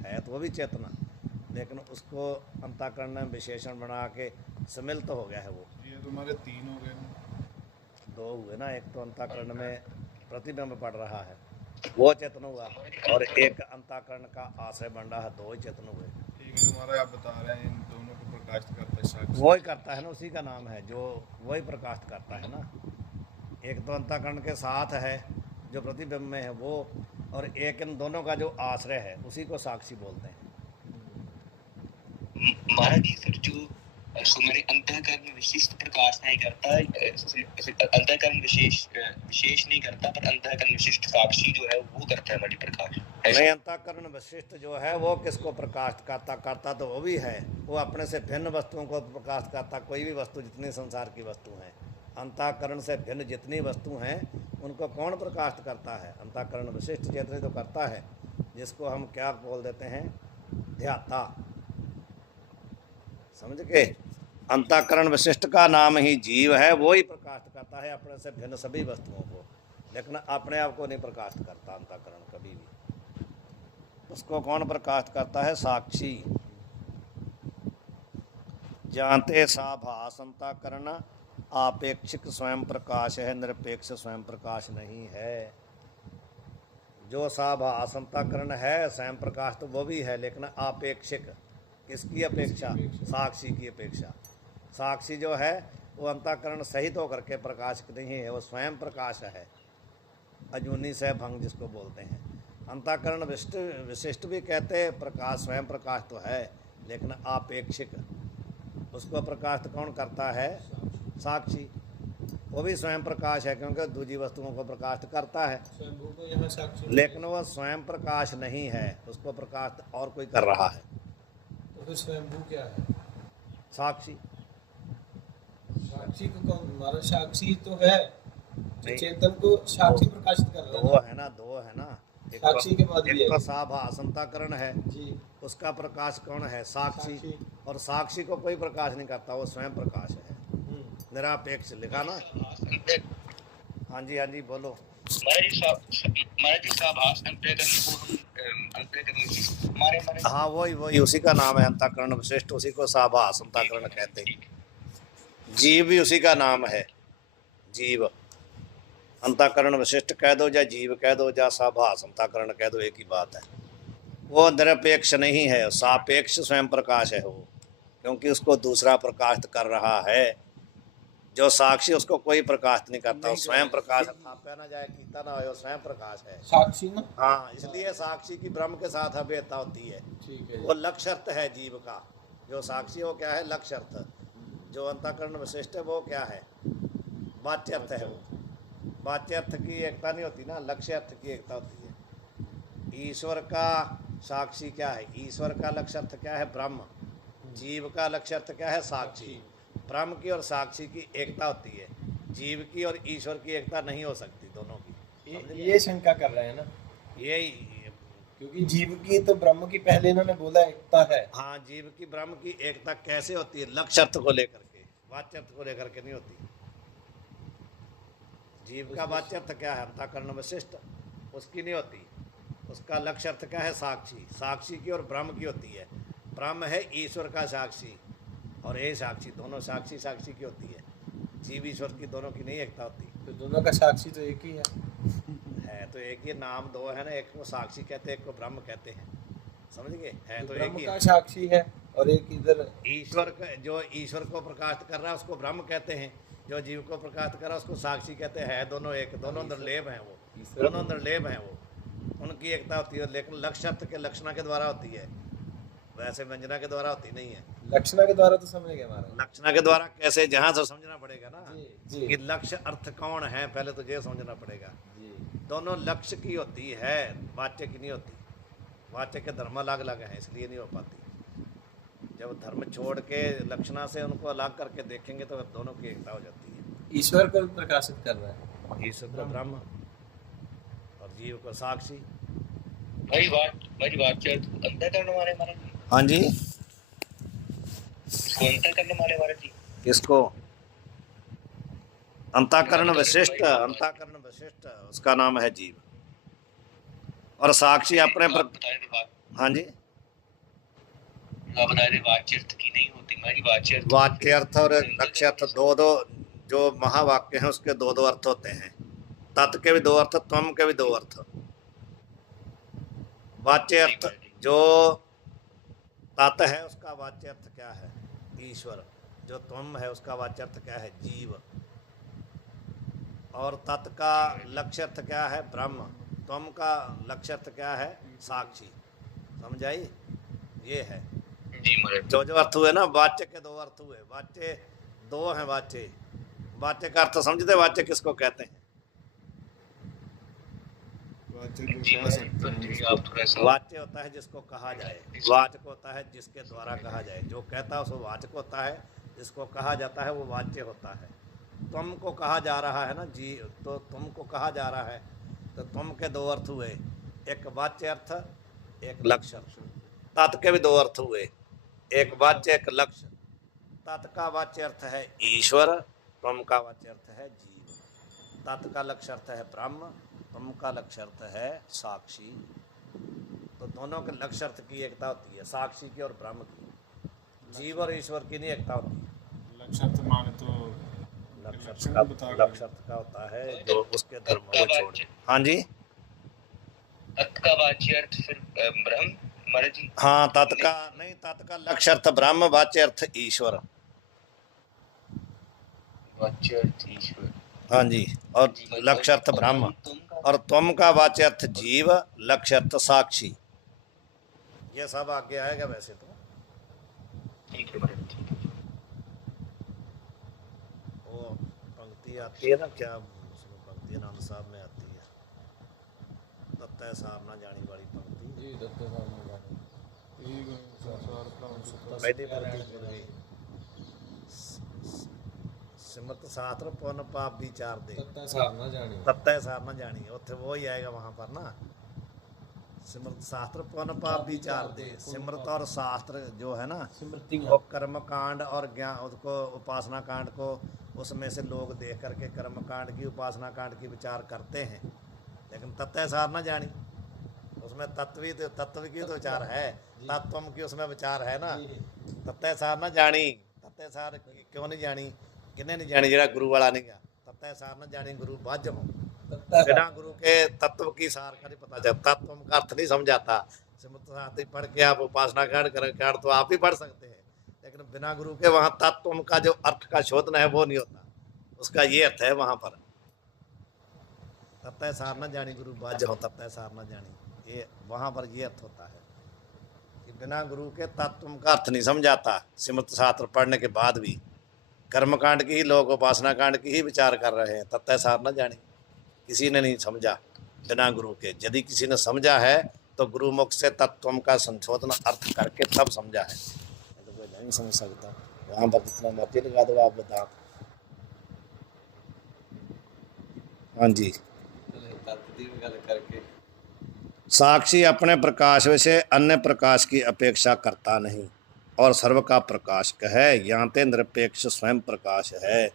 है, तो वो भी चेतना, लेकिन उसको अंतःकरण में विशेषण बना के सम्मिलित हो गया है। वो ये तुम्हारे 3 हो गए ना? 2 हुए ना, एक तो अंतःकरण में प्रतिबिंब पड़ रहा है, वो चेतन हुआ, और एक अंतःकरण का आश्रय बन रहा है, 2 ही चेतन हुए। ठीक है, जो हमारा आप बता रहे हैं इन दोनों को प्रकाशित करता है साक्षी। वो ही करता है ना, उसी का नाम है, जो वही प्रकाशित करता है ना। एक तो अंतःकरण के साथ है जो प्रतिबिंब में है वो, और एक इन दोनों का जो आश्रय है उसी को साक्षी बोलते हैं। महाराज जी, फिर जो मेरे अंतःकरण विशिष्ट प्रकाश नहीं करता, अंतःकरण विशेष नहीं करता, पर अंतःकरण विशिष्ट साक्षी जो है वो करता है हमारी प्रकाश। नहीं, अंतःकरण विशिष्ट जो है वो किसको प्रकाशित करता तो वो भी है, वो अपने से भिन्न वस्तुओं को प्रकाशित करता। कोई भी वस्तु, जितनी संसार की वस्तु हैं, अंतःकरण से भिन्न जितनी वस्तु हैं उनको कौन प्रकाशित करता है? अंतःकरण विशिष्ट चेतन तो करता है, जिसको हम क्या बोल देते हैं? ध्याता, समझ के। अंतःकरण विशिष्ट का नाम ही जीव है, वो ही प्रकाशित करता है अपने से भिन्न सभी वस्तुओं को, लेकिन अपने आप को नहीं प्रकाशित करता अंतःकरण कभी भी। उसको कौन प्रकाशित करता है? साक्षी। जानते साभास अंतःकरण आपेक्षिक स्वयं प्रकाश है, निरपेक्ष स्वयं प्रकाश नहीं है। जो साभास अंतःकरण है स्वयं प्रकाश तो वो भी है, लेकिन आपेक्षिक। किसकी अपेक्षा? साक्षी की अपेक्षा। साक्षी जो है वो अंतःकरण सहित होकर के प्रकाशक नहीं है, वो स्वयं प्रकाश है, अजूनी से भंग जिसको बोलते हैं। अंतःकरण विशिष्ट भी कहते हैं, प्रकाश स्वयं प्रकाश तो है, लेकिन आपेक्षिक। उसको प्रकाशित कौन करता है? साक्षी। वो भी स्वयं प्रकाश है, क्योंकि दूसरी वस्तुओं को प्रकाशित करता है, लेकिन वह स्वयं प्रकाश नहीं है, उसको प्रकाशित और कोई कर रहा है। तो फिर स्वयंभू क्या है? साक्षी। साक्षी को कौन? हमारा साक्षी तो है, नहीं, चेतन को साक्षी प्रकाशित कर रहा है। दो है ना। एक साक्षी के बाद एक तो साभास अंतःकरण है जी, उसका प्रकाश कौन है? साक्षी। और साक्षी को कोई प्रकाश नहीं करता, वो स्वयं प्रकाश है, निरापेक्ष। लिखा ना? हाँ जी, हाँ जी, बोलो। हाँ, वही उसी का नाम है अंतःकरण विशिष्ट, उसी को साभास अंतःकरण कहते हैं। जीव भी उसी का नाम है, जीव। अंतःकरण विशिष्ट कह दो, या जीव कह दो, या साभास अंतःकरण कह दो, एक ही बात है। वो निरपेक्ष नहीं है, सापेक्ष स्वयं प्रकाश है वो, क्योंकि उसको दूसरा प्रकाशित कर रहा है। जो साक्षी उसको कोई प्रकाशित नहीं करता, वो स्वयं प्रकाश। आप कहना जाए कीता ना हो, स्वयं प्रकाश है साक्षी ना। हाँ, इसलिए साक्षी की ब्रह्म के साथ अभेदता होती है। ठीक है, वो लक्ष्यर्थ है जीव का। जो साक्षी वो क्या है? लक्ष्यर्थ। जो अंतःकरण विशिष्ट है वो क्या है? वाच्यर्थ है। वो वाच्यर्थ की एकता नहीं होती ना, लक्ष्यर्थ की एकता होती है। ईश्वर का साक्षी क्या है? ईश्वर का लक्ष्यर्थ क्या है? ब्रह्म। जीव का लक्ष्यर्थ क्या है? साक्षी। ब्रह्म की और साक्षी की एकता होती है, जीव की और ईश्वर की एकता नहीं हो सकती, दोनों की। ये शंका कर रहे हैं ना, यही, क्योंकि जीव की तो ब्रह्म की पहले इन्होंने बोला एकता है। हाँ, जीव की ब्रह्म की एकता कैसे होती है? लक्ष्यर्थ को लेकर के, वाच्यर्थ को लेकर के नहीं होती। जीव का वाच्यर्थ क्या है? अंतःकरण विशिष्ट, उसकी नहीं होती। उसका लक्ष्यर्थ क्या है? साक्षी। साक्षी की और ब्रह्म की होती है। ब्रह्म है ईश्वर का साक्षी, और ये साक्षी, दोनों साक्षी की होती है। जीव ईश्वर की दोनों की नहीं एकता होती। तो दोनों का साक्षी तो एक ही है तो एक ही नाम, दो है ना, एक को साक्षी कहते हैं, एक को ब्रह्म कहते हैं, समझ गए? है तो एक ब्रह्म ही का साक्षी है, और एक इधर ईश्वर का। जो ईश्वर को प्रकाशित कर रहा है उसको ब्रह्म कहते हैं, जो जीव को प्रकाशित कर रहा है उसको साक्षी कहते हैं। दोनों एक, दोनों निर्लेप हैं, वो दोनों निर्लेप हैं, वो उनकी एकता होती है, लेकिन लक्ष्यर्थ के लक्षणा के द्वारा होती है। वैसे व्यंजना के द्वारा होती नहीं है। लक्षणा के द्वारा तो समझ गए महाराज लक्षणा के द्वारा कैसे, जहाँ से समझना पड़ेगा ना जी कि लक्ष्य अर्थ कौन है, पहले तो ये समझना पड़ेगा। जी दोनों लक्ष्य की होती है, वाच्य की नहीं होती। वाच्य के धर्म अलग अलग हैं, इसलिए नहीं हो पाती। जब धर्म छोड़ के लक्षणा से उनको अलग करके देखेंगे तो दोनों की एकता हो जाती है। ईश्वर को भी प्रकाशित कर रहा है ईश्वर को ब्रह्म और जीव को साक्षी। भाई वाच्य अंतःकरण वाले महाराज जी, हाँ जी, इसको अंतःकरण वाले महाराज जी, किसको? अंतःकरण विशिष्ट, अंतःकरण विशिष्ट उसका नाम है जीव। और साक्षी अपने आप बता रहे थे हाँ जी, आप बता रहे थे वाच्य अर्थ की नहीं होती महाराज जी, वाच्य अर्थ वाच्य अर्थ और लक्ष्य अर्थ दो दो, जो महावाक्य हैं उसके दो दो अर्थ होते हैं। तत् के भी दो अर्थ, त्वम के भी दो अर्थ। वाच्य अर्थ जो तत् है उसका वाच्य अर्थ क्या है? ईश्वर। जो त्वम है उसका वाच्य अर्थ क्या है? जीव। और तत् का लक्ष्य अर्थ क्या है? ब्रह्म। त्वम का लक्ष्य अर्थ क्या है? साक्षी। समझ आई? ये है जी महाराज। जो जो अर्थ हुए ना, वाच्य के दो अर्थ हुए। वाच्य दो हैं वाच्य। वाच्य का अर्थ समझते? वाच्य किसको कहते हैं? वाच्य जो जी कह महाराज, सकते हैं जी जिसको। आप थोड़ा सा वाच्य होता है जिसको कहा जाए। वाचक होता है जिसके द्वारा कहा जाए। जो कहता है उसको वाचक होता है, जिसको कहा जाता है वो वाच्य होता है। तुम को कहा जा रहा है ना जी, तो तुमको कहा जा रहा है, तो तुम के दो अर्थ हुए, एक वाच्य अर्थ, एक लक्ष्य अर्थ। तत् के भी दो अर्थ हुए, एक वाच्य एक लक्ष्य। तत् का वाच्य अर्थ है ईश्वर, तुम का वाच्य अर्थ है जीव। तत् का लक्ष्य अर्थ है ब्रह्म, तुम का लक्ष्य अर्थ है साक्षी। तो दोनों के लक्ष्य अर्थ की एकता होती है, साक्षी की और ब्रह्म की। जीव और ईश्वर की नहीं एकता होती। लक्ष्य अर्थ माने तो लक्ष्य लक्षण अर्थ बता का रहे लक्ष्य अर्थ का होता है जो उसके धर्म को छोड़। हाँ जी, तत् का वाच्य अर्थ फिर ब्रह्म महाराज जी। हाँ, तत् का नहीं, तत् का लक्ष्य अर्थ ब्रह्म, वाच्य अर्थ ईश्वर। वाच्य अर्थ ईश्वर। हाँ जी, और लक्ष्य अर्थ ब्रह्म। और तुम का वाच्य अर्थ जीव, लक्ष्य अर्थ साक्षी। ये सब आगे आएगा वैसे तो। ठीक है महाराज, ठीक है। वो पंक्ति आती है ना, क्या उसमें पंक्ति आनंद साहब में आती है, तत्तै सार ना जानी वाली पंक्ति। जी दत्त साहब ने पहली पंक्ति बोल गई, सिमरत शास्त्र पुन पाप विचार दे, दत्ता साहब ना जानी तत्तै सार ना जानी। उत्थे वो ही आएगा वहां पर ना, सिमरत शास्त्र पुन पाप विचार दे। सिमरत और शास्त्र जो है ना, स्मृति वो कर्म कांड और ज्ञान, उसको उपासना कांड को, उसमें से लोग देख करके कर्म कांड की, उपासना कांड की विचार करते हैं, लेकिन तत्व सार ना जानी। उसमें तत्व की तो विचार है, तत्व की उसमें विचार है ना। तत्व सार ना जानी, तत्व सार क्यों नहीं जानी? किन्ने नहीं जानी? जरा गुरु वाला नहीं गया। तत्व सार ना जानी गुरु बाझ हो। बिना गुरु के तत्व की सार का नहीं पता चलता, तत्व का अर्थ नहीं समझाता। सिमरत शास्त्र पढ़ के आप उपासना कांड कांड तो आप ही पढ़ सकते हैं, लेकिन बिना गुरु के वहाँ तत्व का जो अर्थ का शोधन है वो नहीं होता। उसका ये अर्थ है वहाँ पर, तत्व सार न जानी गुरु बाझ हो, तत्व सार न जानी, ये वहाँ पर ये अर्थ होता है कि बिना गुरु के तत्व का अर्थ नहीं समझाता। सिमरत शास्त्र पढ़ने के बाद भी कर्मकांड की ही लोग उपासना कांड की ही विचार कर रहे हैं, तत्व सार न जानी। किसी ने नहीं समझा बिना गुरु के। यदि किसी ने समझा है तो गुरुमुख से तत्व का संशोधन अर्थ करके तब समझा है, तो कोई नहीं समझ सकता। वहाँ पर जितना मर्जी लगा दो आप बताओ। हाँ जी, साक्षी अपने प्रकाश से अन्य प्रकाश की अपेक्षा करता नहीं और सर्व का प्रकाशक है, यहाँ ते निरपेक्ष स्वयं प्रकाश है।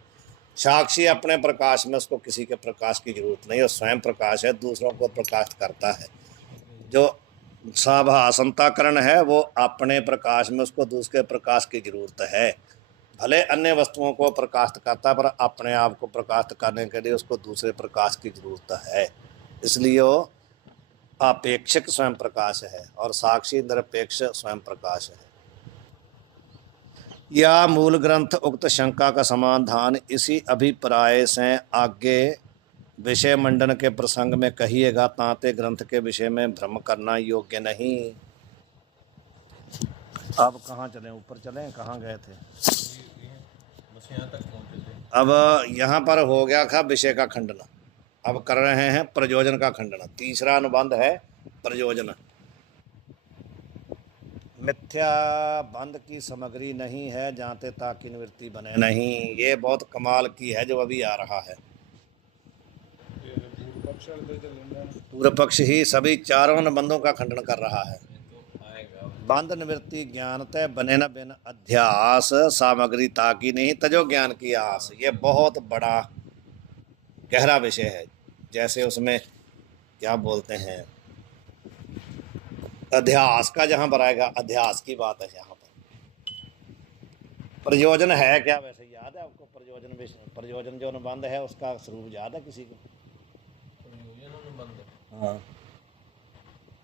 साक्षी अपने प्रकाश में उसको किसी के प्रकाश की जरूरत नहीं, और स्वयं प्रकाश है, दूसरों को प्रकाशित करता है। जो साभास अंतःकरण है वो अपने प्रकाश में उसको दूसरे प्रकाश की जरूरत है। भले अन्य वस्तुओं को प्रकाशित करता है, पर अपने आप को प्रकाशित करने के लिए उसको दूसरे प्रकाश की जरूरत है। इसलिए वो अपेक्षक स्वयं प्रकाश है और साक्षी निरपेक्ष स्वयं प्रकाश है। यह मूल ग्रंथ उक्त शंका का समाधान इसी अभिप्राय से आगे विषय मंडन के प्रसंग में कहिएगा, ताते ग्रंथ के विषय में भ्रम करना योग्य नहीं। अब कहाँ चलें, ऊपर चलें, कहाँ गए थे? बस यहाँ तक पहुँचे थे। अब यहाँ पर हो गया था विषय का खंडन, अब कर रहे हैं प्रयोजन का खंडन। तीसरा अनुबंध है प्रयोजन। मिथ्या बंध की सामग्री नहीं है, जाते ताकि निवृत्ति बने नहीं। ये बहुत कमाल की है जो अभी आ रहा है। पूर्व पक्ष ही सभी चारों अनुबंधों का खंडन कर रहा है। तो आएगा बंध निवृत्ति ज्ञान तय बने न बिन अध्यास, सामग्री ताकि नहीं तजो ज्ञान की आस। ये बहुत बड़ा गहरा विषय है। जैसे उसमें क्या बोलते हैं, अध्यास का जहाँ पर आएगा, अध्यास की बात है यहाँ पर। प्रयोजन है क्या वैसे याद है आपको? प्रयोजन जो अनुबंध है उसका स्वरूप याद है किसी को? प्रयोजन अनुबंध। हाँ,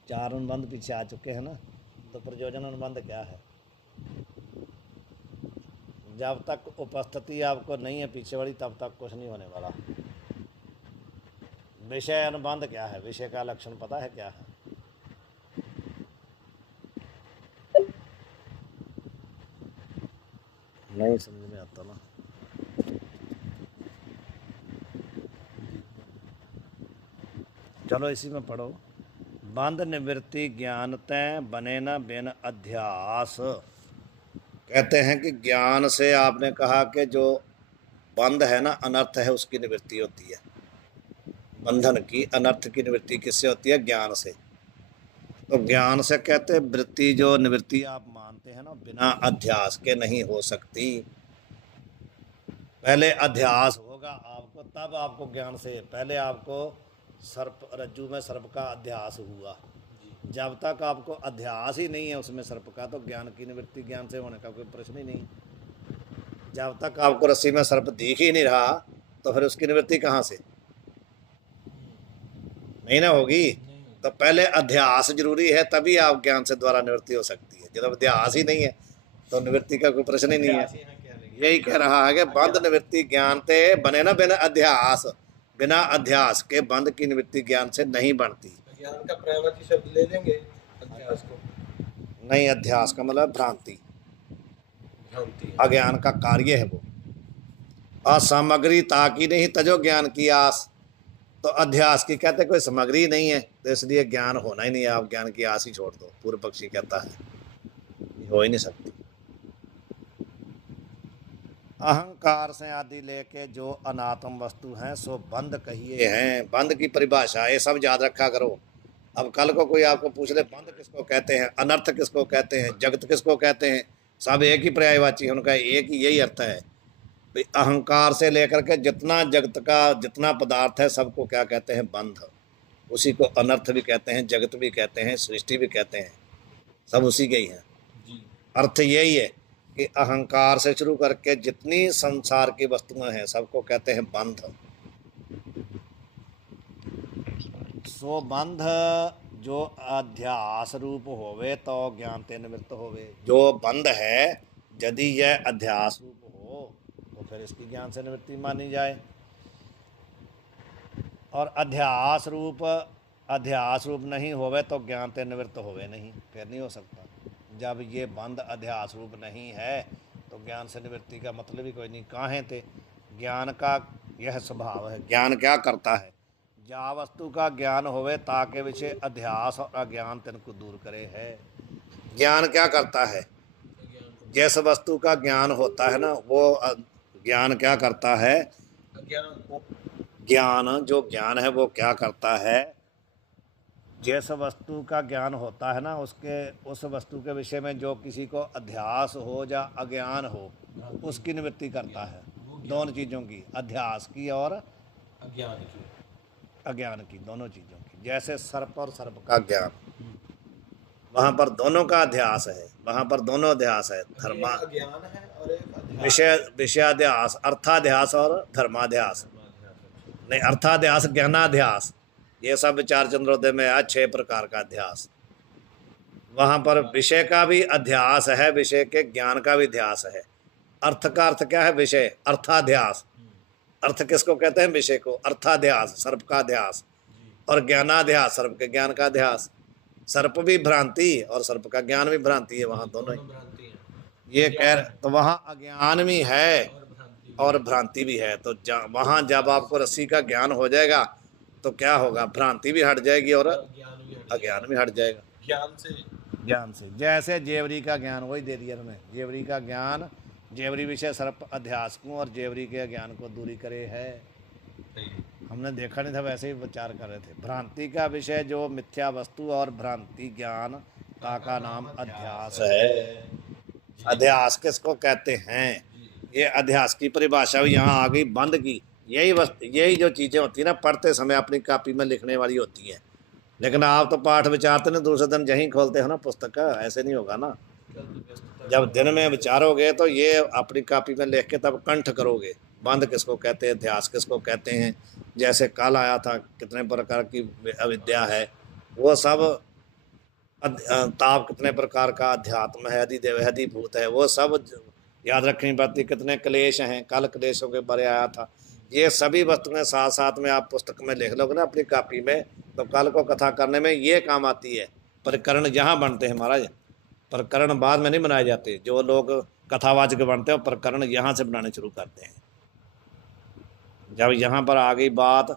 4 अनुबंध पीछे आ चुके हैं ना, तो प्रयोजन अनुबंध क्या है? जब तक उपस्थिति आपको नहीं है पीछे वाली, तब तक कुछ नहीं होने वाला। विषय अनुबंध क्या है? विषय का लक्षण पता है क्या है? नहीं समझ में आता ना। चलो इसी में पढ़ो। बंध निवृत्ति ज्ञान तय बने न बिन अध्यास। कहते हैं कि ज्ञान से, आपने कहा कि जो बंध है ना, अनर्थ है, उसकी निवृत्ति होती है। बंधन की, अनर्थ की निवृत्ति किससे होती है? ज्ञान से। तो ज्ञान से कहते हैं वृत्ति जो निवृत्ति आप मानते हैं ना, बिना अध्यास के नहीं हो सकती। पहले अध्यास होगा आपको, तब आपको ज्ञान से। पहले आपको सर्प, रज्जू में सर्प का अध्यास हुआ। जब तक आपको अध्यास ही नहीं है उसमें सर्प का, तो ज्ञान की निवृत्ति ज्ञान से होने का कोई प्रश्न ही नहीं। जब तक आपको रस्सी में सर्प दिख ही नहीं रहा, तो फिर उसकी निवृत्ति कहाँ से? नहीं ना होगी। तो पहले अध्यास जरूरी है, तभी आप ज्ञान से द्वारा निवृत्ति हो सकती है। जब अध्यास ही नहीं है तो निवृत्ति का कोई प्रश्न ही नहीं है। यही कह रहा है कि बंध निवृत्ति ज्ञान ते बने ना बिना अध्यास। बिना अध्यास के बंध की निवृत्ति ज्ञान से नहीं बनती। ज्ञान का प्रयावाची शब्द ले लेंगे अध्यास को। नहीं, अध्यास का मतलब भ्रांति, भ्रांति, अज्ञान का कार्य है वो। असामग्री ताकि नहीं तजो ज्ञान की आस। तो अध्यास की कहते कोई सामग्री नहीं है, तो इसलिए ज्ञान होना ही नहीं है। आप ज्ञान की आस ही छोड़ दो। पूर्व पक्षी कहता है हो ही नहीं सकती। अहंकार से आदि लेके जो अनात्म वस्तु हैं सो बंध कहिए हैं। बंध की परिभाषा ये सब याद रखा करो। अब कल को कोई आपको पूछ ले बंध किसको कहते हैं, अनर्थ किसको कहते हैं, जगत किसको कहते हैं, सब एक ही पर्यायवाची है, उनका एक ही यही अर्थ है। भाई अहंकार से लेकर के जितना जगत का जितना पदार्थ है सबको क्या कहते हैं? बंध। उसी को अनर्थ भी कहते हैं, जगत भी कहते हैं, सृष्टि भी कहते हैं, सब उसी के ही हैं। अर्थ यही है कि अहंकार से शुरू करके जितनी संसार की वस्तुएं हैं सबको कहते हैं बंध। सो बंध जो अध्यास रूप होवे तो ज्ञान ते निवृत्त होवे। जो बंध है यदि यह अध्यास रूप हो तो फिर इसकी ज्ञान से निवृत्ति मानी जाए। और अध्यास रूप नहीं होवे तो ज्ञान ते निवृत्त होवे नहीं, फिर नहीं हो सकता। जब ये बंध अध्यास रूप नहीं है तो ज्ञान से निवृत्ति का मतलब ही कोई नहीं। काहे थे? ज्ञान का यह स्वभाव है। ज्ञान क्या करता है? जा वस्तु का ज्ञान होवे ताके विषय अध्यास और अज्ञान तिनको दूर करे है। ज्ञान क्या करता है? जिस वस्तु का ज्ञान होता है ना, वो ज्ञान क्या करता है? ज्ञान जो ज्ञान है वो क्या करता है? जिस वस्तु का ज्ञान होता है ना, उस वस्तु के विषय में जो किसी को अध्यास हो या अज्ञान हो, उसकी निवृत्ति करता है। दोनों चीज़ों की, अध्यास की और अज्ञान की, दोनों चीज़ों की। जैसे सर्प और सर्प का ज्ञान, वहाँ पर दोनों का अध्यास है, वहाँ पर दोनों अध्यास है। धर्मा विषयाध्यास, अर्थाध्यास और धर्माध्यास। नहीं, अर्थाध्यास, ज्ञानाध्यास, ये सब विचार चंद्रोदय में आज 6 प्रकार का अध्यास। वहाँ पर विषय का भी अध्यास है, विषय के ज्ञान का भी अध्यास है। अर्थ का अर्थ क्या है? विषय, अर्थाध्यास। अर्थ किसको कहते हैं? विषय को। अर्थाध्यास, सर्प का अध्यास। और ज्ञानाध्यास, सर्प के ज्ञान का अध्यास। सर्प भी भ्रांति और सर्प का ज्ञान भी भ्रांति है, वहाँ दोनों ही भ्रांति है ये कह तो वहाँ अज्ञान भी है और भ्रांति और भ्रांति भी है। तो वहाँ जब आपको रस्सी का ज्ञान हो जाएगा तो क्या होगा, भ्रांति भी हट जाएगी और ज्ञान भी हट अज्ञान भी हट जाएगा। ज्ञान से ज्ञान से जैसे जेवरी का ज्ञान वही दे दिया उन्होंने, जेवरी का ज्ञान, जेवरी विषय सर्प अध्यास को और जेवरी के ज्ञान को दूरी करे है। हमने देखा नहीं था, वैसे ही विचार कर रहे थे। भ्रांति का विषय जो मिथ्या वस्तु और भ्रांति ज्ञान का नाम अध्यास है। अध्यास किसको कहते हैं, ये अध्यास की परिभाषा भी यहाँ आ गई बंद की। यही वस्तु, यही जो चीज़ें होती हैं ना पढ़ते समय अपनी कॉपी में लिखने वाली होती हैं, लेकिन आप तो पाठ विचारते ना दूसरे दिन यहीं खोलते हो ना पुस्तक, ऐसे नहीं होगा ना। जब दिन में विचारोगे तो ये अपनी कॉपी में लिख के तब कंठ करोगे। बंद किसको कहते हैं, अध्यास किसको कहते हैं। जैसे कल आया था कितने प्रकार की अविद्या है, वो सब ताप कितने प्रकार का अध्यात्म है, अधिदेव है, अधिभूत है, वो सब याद रखनी पड़ती। कितने क्लेश हैं, कल क्लेशों के बारे आया था। ये सभी वस्तुएं साथ साथ में आप पुस्तक में लिख लोगे ना अपनी कॉपी में, तो कल को कथा करने में ये काम आती है। प्रकरण यहाँ बनते हैं महाराज, प्रकरण बाद में नहीं बनाए जाते। जो लोग कथावाचक बनते हैं प्रकरण यहाँ से बनाने शुरू करते हैं। जब यहाँ पर आ गई बात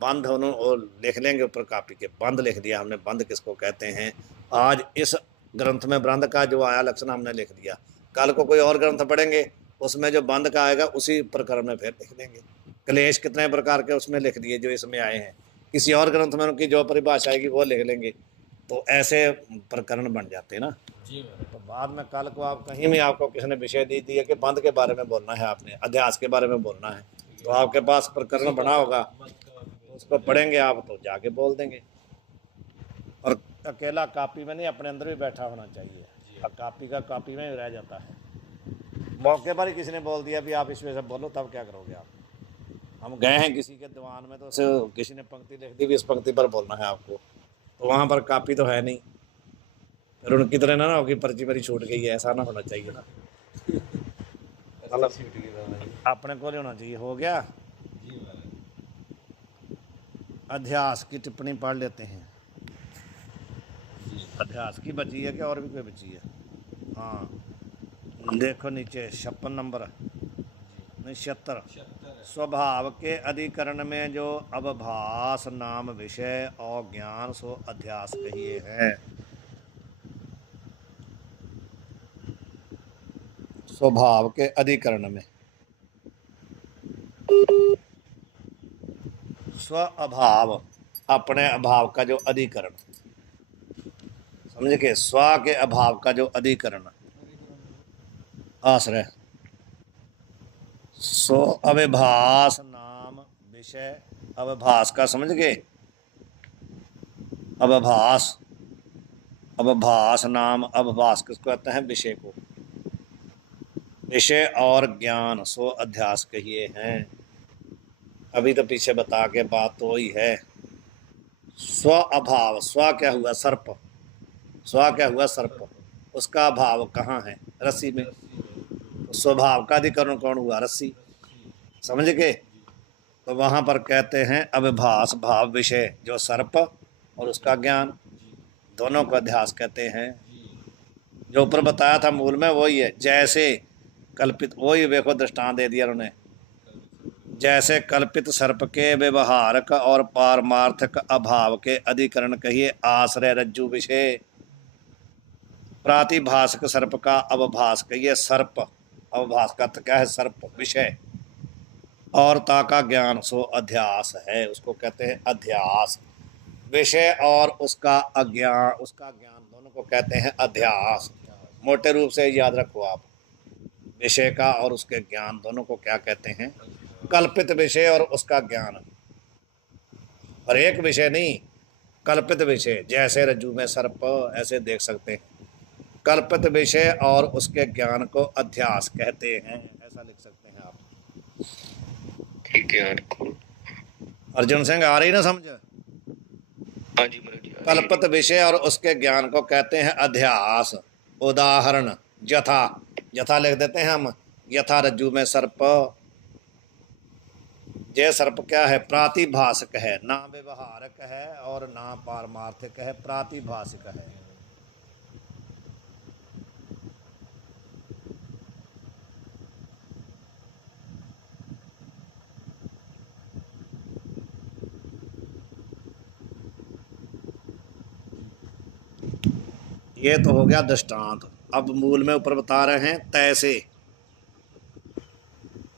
बंद, उन्होंने लिख लेंगे ऊपर कॉपी के, बंद लिख दिया हमने। बंद किसको कहते हैं, आज इस ग्रंथ में बंद का जो आया लक्षण हमने लिख दिया। कल को कोई और ग्रंथ पढ़ेंगे उसमें जो बंद का आएगा उसी प्रकरण में फिर लिख देंगे। क्लेश कितने प्रकार के उसमें लिख दिए जो इसमें आए हैं, किसी और ग्रंथ में उनकी जो परिभाषा आएगी वो लिख लेंगे। तो ऐसे प्रकरण बन जाते हैं ना। तो बाद में कल को आप कहीं भी आपको किसी ने विषय दे दिया कि बंद के बारे में बोलना है, आपने अध्यास के बारे में बोलना है, तो आपके पास प्रकरण बना होगा, उसको पढ़ेंगे आप तो जाके बोल देंगे। और अकेला कॉपी में नहीं, अपने अंदर भी बैठा होना चाहिए। और कॉपी का कॉपी में ही रह जाता है। मौके पर ही किसी ने बोल दिया भी आप इस वजह से बोलो, तब क्या करोगे आप। हम गए हैं किसी के दीवान में, तो उसे किसी ने पंक्ति लिख दी भी इस पंक्ति पर बोलना है आपको, तो वहाँ पर कॉपी तो है नहीं, फिर उनकी तरह ना होगी पर्ची मेरी छूट गई है, ऐसा ना होना चाहिए ना। मतलब अपने को नहीं होना चाहिए। हो गया, अध्यास की टिप्पणी पढ़ लेते हैं। अध्यास की बची है क्या और भी कोई बची है? हाँ देखो नीचे 56 नंबर, नहीं 76। स्वभाव के अधिकरण में जो अवभास नाम विषय और ज्ञान सो अध्यास कहिए हैं। स्वभाव के अधिकरण में स्व अभाव, अपने अभाव का जो अधिकरण, समझ के, स्व के अभाव का जो अधिकरण आश्रय, सो अविभास नाम विषय, अवभास का समझ गए, अवभास, अवभास नाम, अवभास किसको कहते हैं, विषय को। विषय और ज्ञान सो अध्यास कहिए हैं। अभी तो पीछे बता के बात तो वही है। स्व अभाव, स्व क्या हुआ, सर्प, स्व क्या हुआ, सर्प, उसका भाव कहाँ है, रस्सी में। स्वभाव का अधिकरण कौन हुआ, रस्सी, समझ के। तो वहाँ पर कहते हैं अविभास भाव विषय जो सर्प और उसका ज्ञान, दोनों को अध्यास कहते हैं। जो ऊपर बताया था मूल में वही है। जैसे कल्पित, वही देखो दृष्टांत दे दिया उन्होंने। जैसे कल्पित सर्प के व्यवहारक और पारमार्थक अभाव के अधिकरण कहिए आश्रय रज्जु विषय। प्रातिभाषक सर्प का अवभास कहिए सर्प, अवभास का तो क्या है, सर्प विषय, और ता का ज्ञान सो अध्यास है, उसको कहते हैं अध्यास। विषय और उसका अज्ञान, उसका ज्ञान, दोनों को कहते हैं अध्यास। मोटे रूप से याद रखो आप, विषय का और उसके ज्ञान दोनों को क्या कहते हैं, कल्पित विषय और उसका ज्ञान। और एक विषय नहीं, कल्पित विषय, जैसे रज्जु में सर्प, ऐसे देख सकते हैं। कल्पित विषय और उसके ज्ञान को अध्यास कहते हैं, ऐसा लिख सकते हैं आप। ठीक है। अर्जुन सिंह आ रही ना समझ? हाँ जी महाराज जी। कल्पित विषय और उसके ज्ञान को कहते हैं अध्यास। उदाहरण यथा, यथा लिख देते हैं हम, यथा रज्जु में सर्प, ये सर्प क्या है? प्रातिभाषिक है, ना व्यवहारक है और ना पारमार्थिक है, प्रातिभाषिक है। ये तो हो गया दृष्टांत। अब मूल में ऊपर बता रहे हैं तैसे,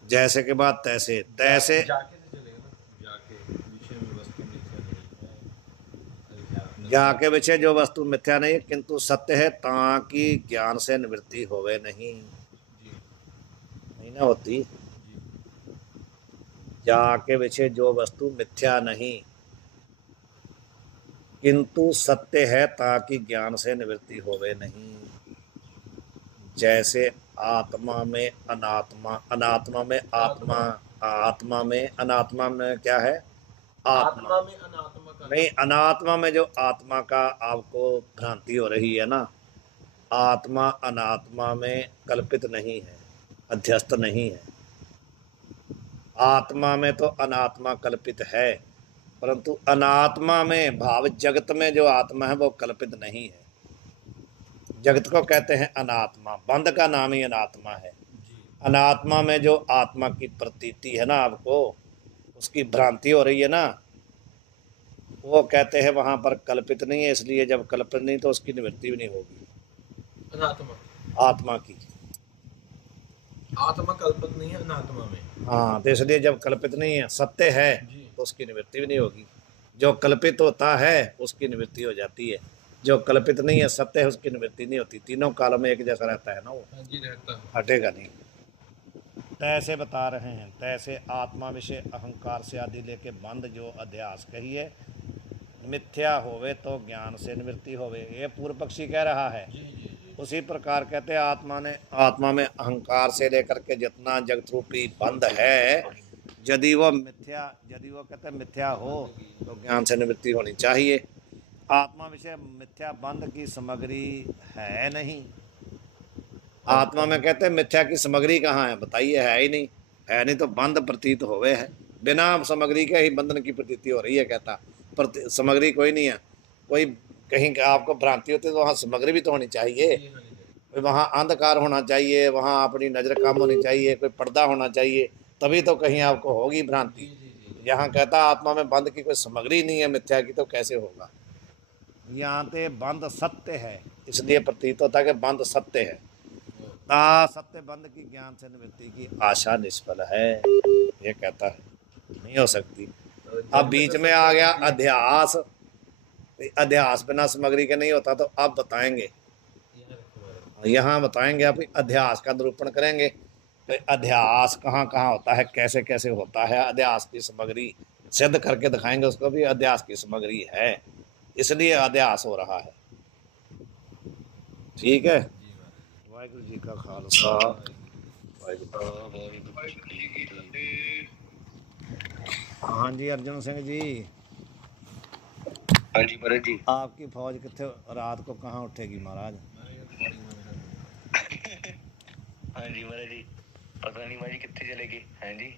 जैसे के बाद तैसे, तैसे जाके से चलेगा ना, जाके विषय में वस्तु मिथ्या नहीं है, अध्यात्म जाके विषय जो वस्तु मिथ्या नहीं किंतु सत्य है, ताकि ज्ञान से निवृत्ति होवे नहीं। जी नहीं ना होती। जी जाके विषय जो वस्तु मिथ्या नहीं किंतु सत्य है, ताकि ज्ञान से निवृत्ति होवे नहीं। जैसे आत्मा में अनात्मा, अनात्मा में आत्मा, आत्मा में अनात्मा में क्या है? आत्मा। आत्मा में अनात्मा का नहीं, अनात्मा में जो आत्मा का आपको भ्रांति हो रही है ना, आत्मा अनात्मा में कल्पित नहीं है, अध्यस्त नहीं है। आत्मा में तो अनात्मा कल्पित है, परंतु अनात्मा में भाव जगत में जो आत्मा है वो कल्पित नहीं है। जगत को कहते हैं अनात्मा, बंध का नाम ही अनात्मा है। जी अनात्मा में जो आत्मा की प्रतीति है ना, आपको उसकी भ्रांति हो रही है ना, वो कहते हैं वहां पर कल्पित नहीं है। इसलिए जब कल्पित नहीं तो उसकी निवृत्ति भी नहीं होगी अनात्मा, आत्मा की। आत्मा कल्पित नहीं है अनात्मा में। हाँ, तो इसलिए जब कल्पित नहीं है, सत्य है, जी तो उसकी निवृत्ति भी नहीं होगी। जो कल्पित होता है उसकी निवृत्ति हो जाती है, जो कल्पित नहीं है, सत्य है, उसकी निवृत्ति नहीं होती। तीनों कालों में एक जैसा रहता है ना, वो हाँ जी रहता है। हटेगा नहीं। तैसे बता रहे हैं, तैसे आत्मा विषय अहंकार से आदि लेके बंध जो अध्यास कहिए, मिथ्या होवे तो ज्ञान से निवृत्ति होवे। ये पूर्व पक्षी कह रहा है। जी जी जी उसी प्रकार कहते हैं आत्मा में अहंकार से लेकर के जितना जगत रूपी बंध है, यदि वो कहते हैं मिथ्या हो तो ज्ञान से निवृत्ति होनी चाहिए। आत्मा विषय मिथ्या बंध की सामग्री है नहीं। आत्मा में कहते हैं मिथ्या की सामग्री कहाँ है? बताइए, है ही नहीं। है नहीं तो बंध प्रतीत होवे है। बिना सामग्री के ही बंधन की प्रतीति हो रही है। कहता सामग्री कोई नहीं है। कोई कहीं आपको भ्रांति होती है तो वहाँ सामग्री भी तो होनी चाहिए। जी, हाँ जी। वहाँ अंधकार होना चाहिए, वहाँ अपनी नज़र कम होनी चाहिए, कोई पर्दा होना चाहिए, तभी तो कहीं आपको होगी जी भ्रांति। जी जी यहाँ कहता आत्मा में बंध की कोई सामग्री नहीं है मिथ्या की, तो कैसे होगा? यहाँ पे बंध सत्य है, इसलिए प्रतीत होता है कि बंध सत्य है। सत्य बंध की ज्ञान से निवृत्ति की आशा निष्फल है, ये कहता है, नहीं हो सकती। अब बीच में आ गया अध्यास। अध्यास बिना सामग्री के नहीं होता, तो अब बताएंगे, यहाँ बताएंगे, आप अध्यास का निरूपण करेंगे। तो अध्यास कहाँ कहाँ होता है, कैसे कैसे होता है, अध्यास की सामग्री सिद्ध करके दिखाएंगे उसको भी अध्यास की सामग्री है, इसलिए अध्यास हो रहा है। ठीक है। वाहिगुरु जी का खालसा, वाहिगुरू जी की फतेह। हाँ जी अर्जुन सिंह जी, हाँ जी महाराज जी। आपकी फौज कितने रात को कहाँ उठेगी महाराज? हाँ जी महाराज जी, पता नहीं महाराज जी कितने चलेगी। हाँ जी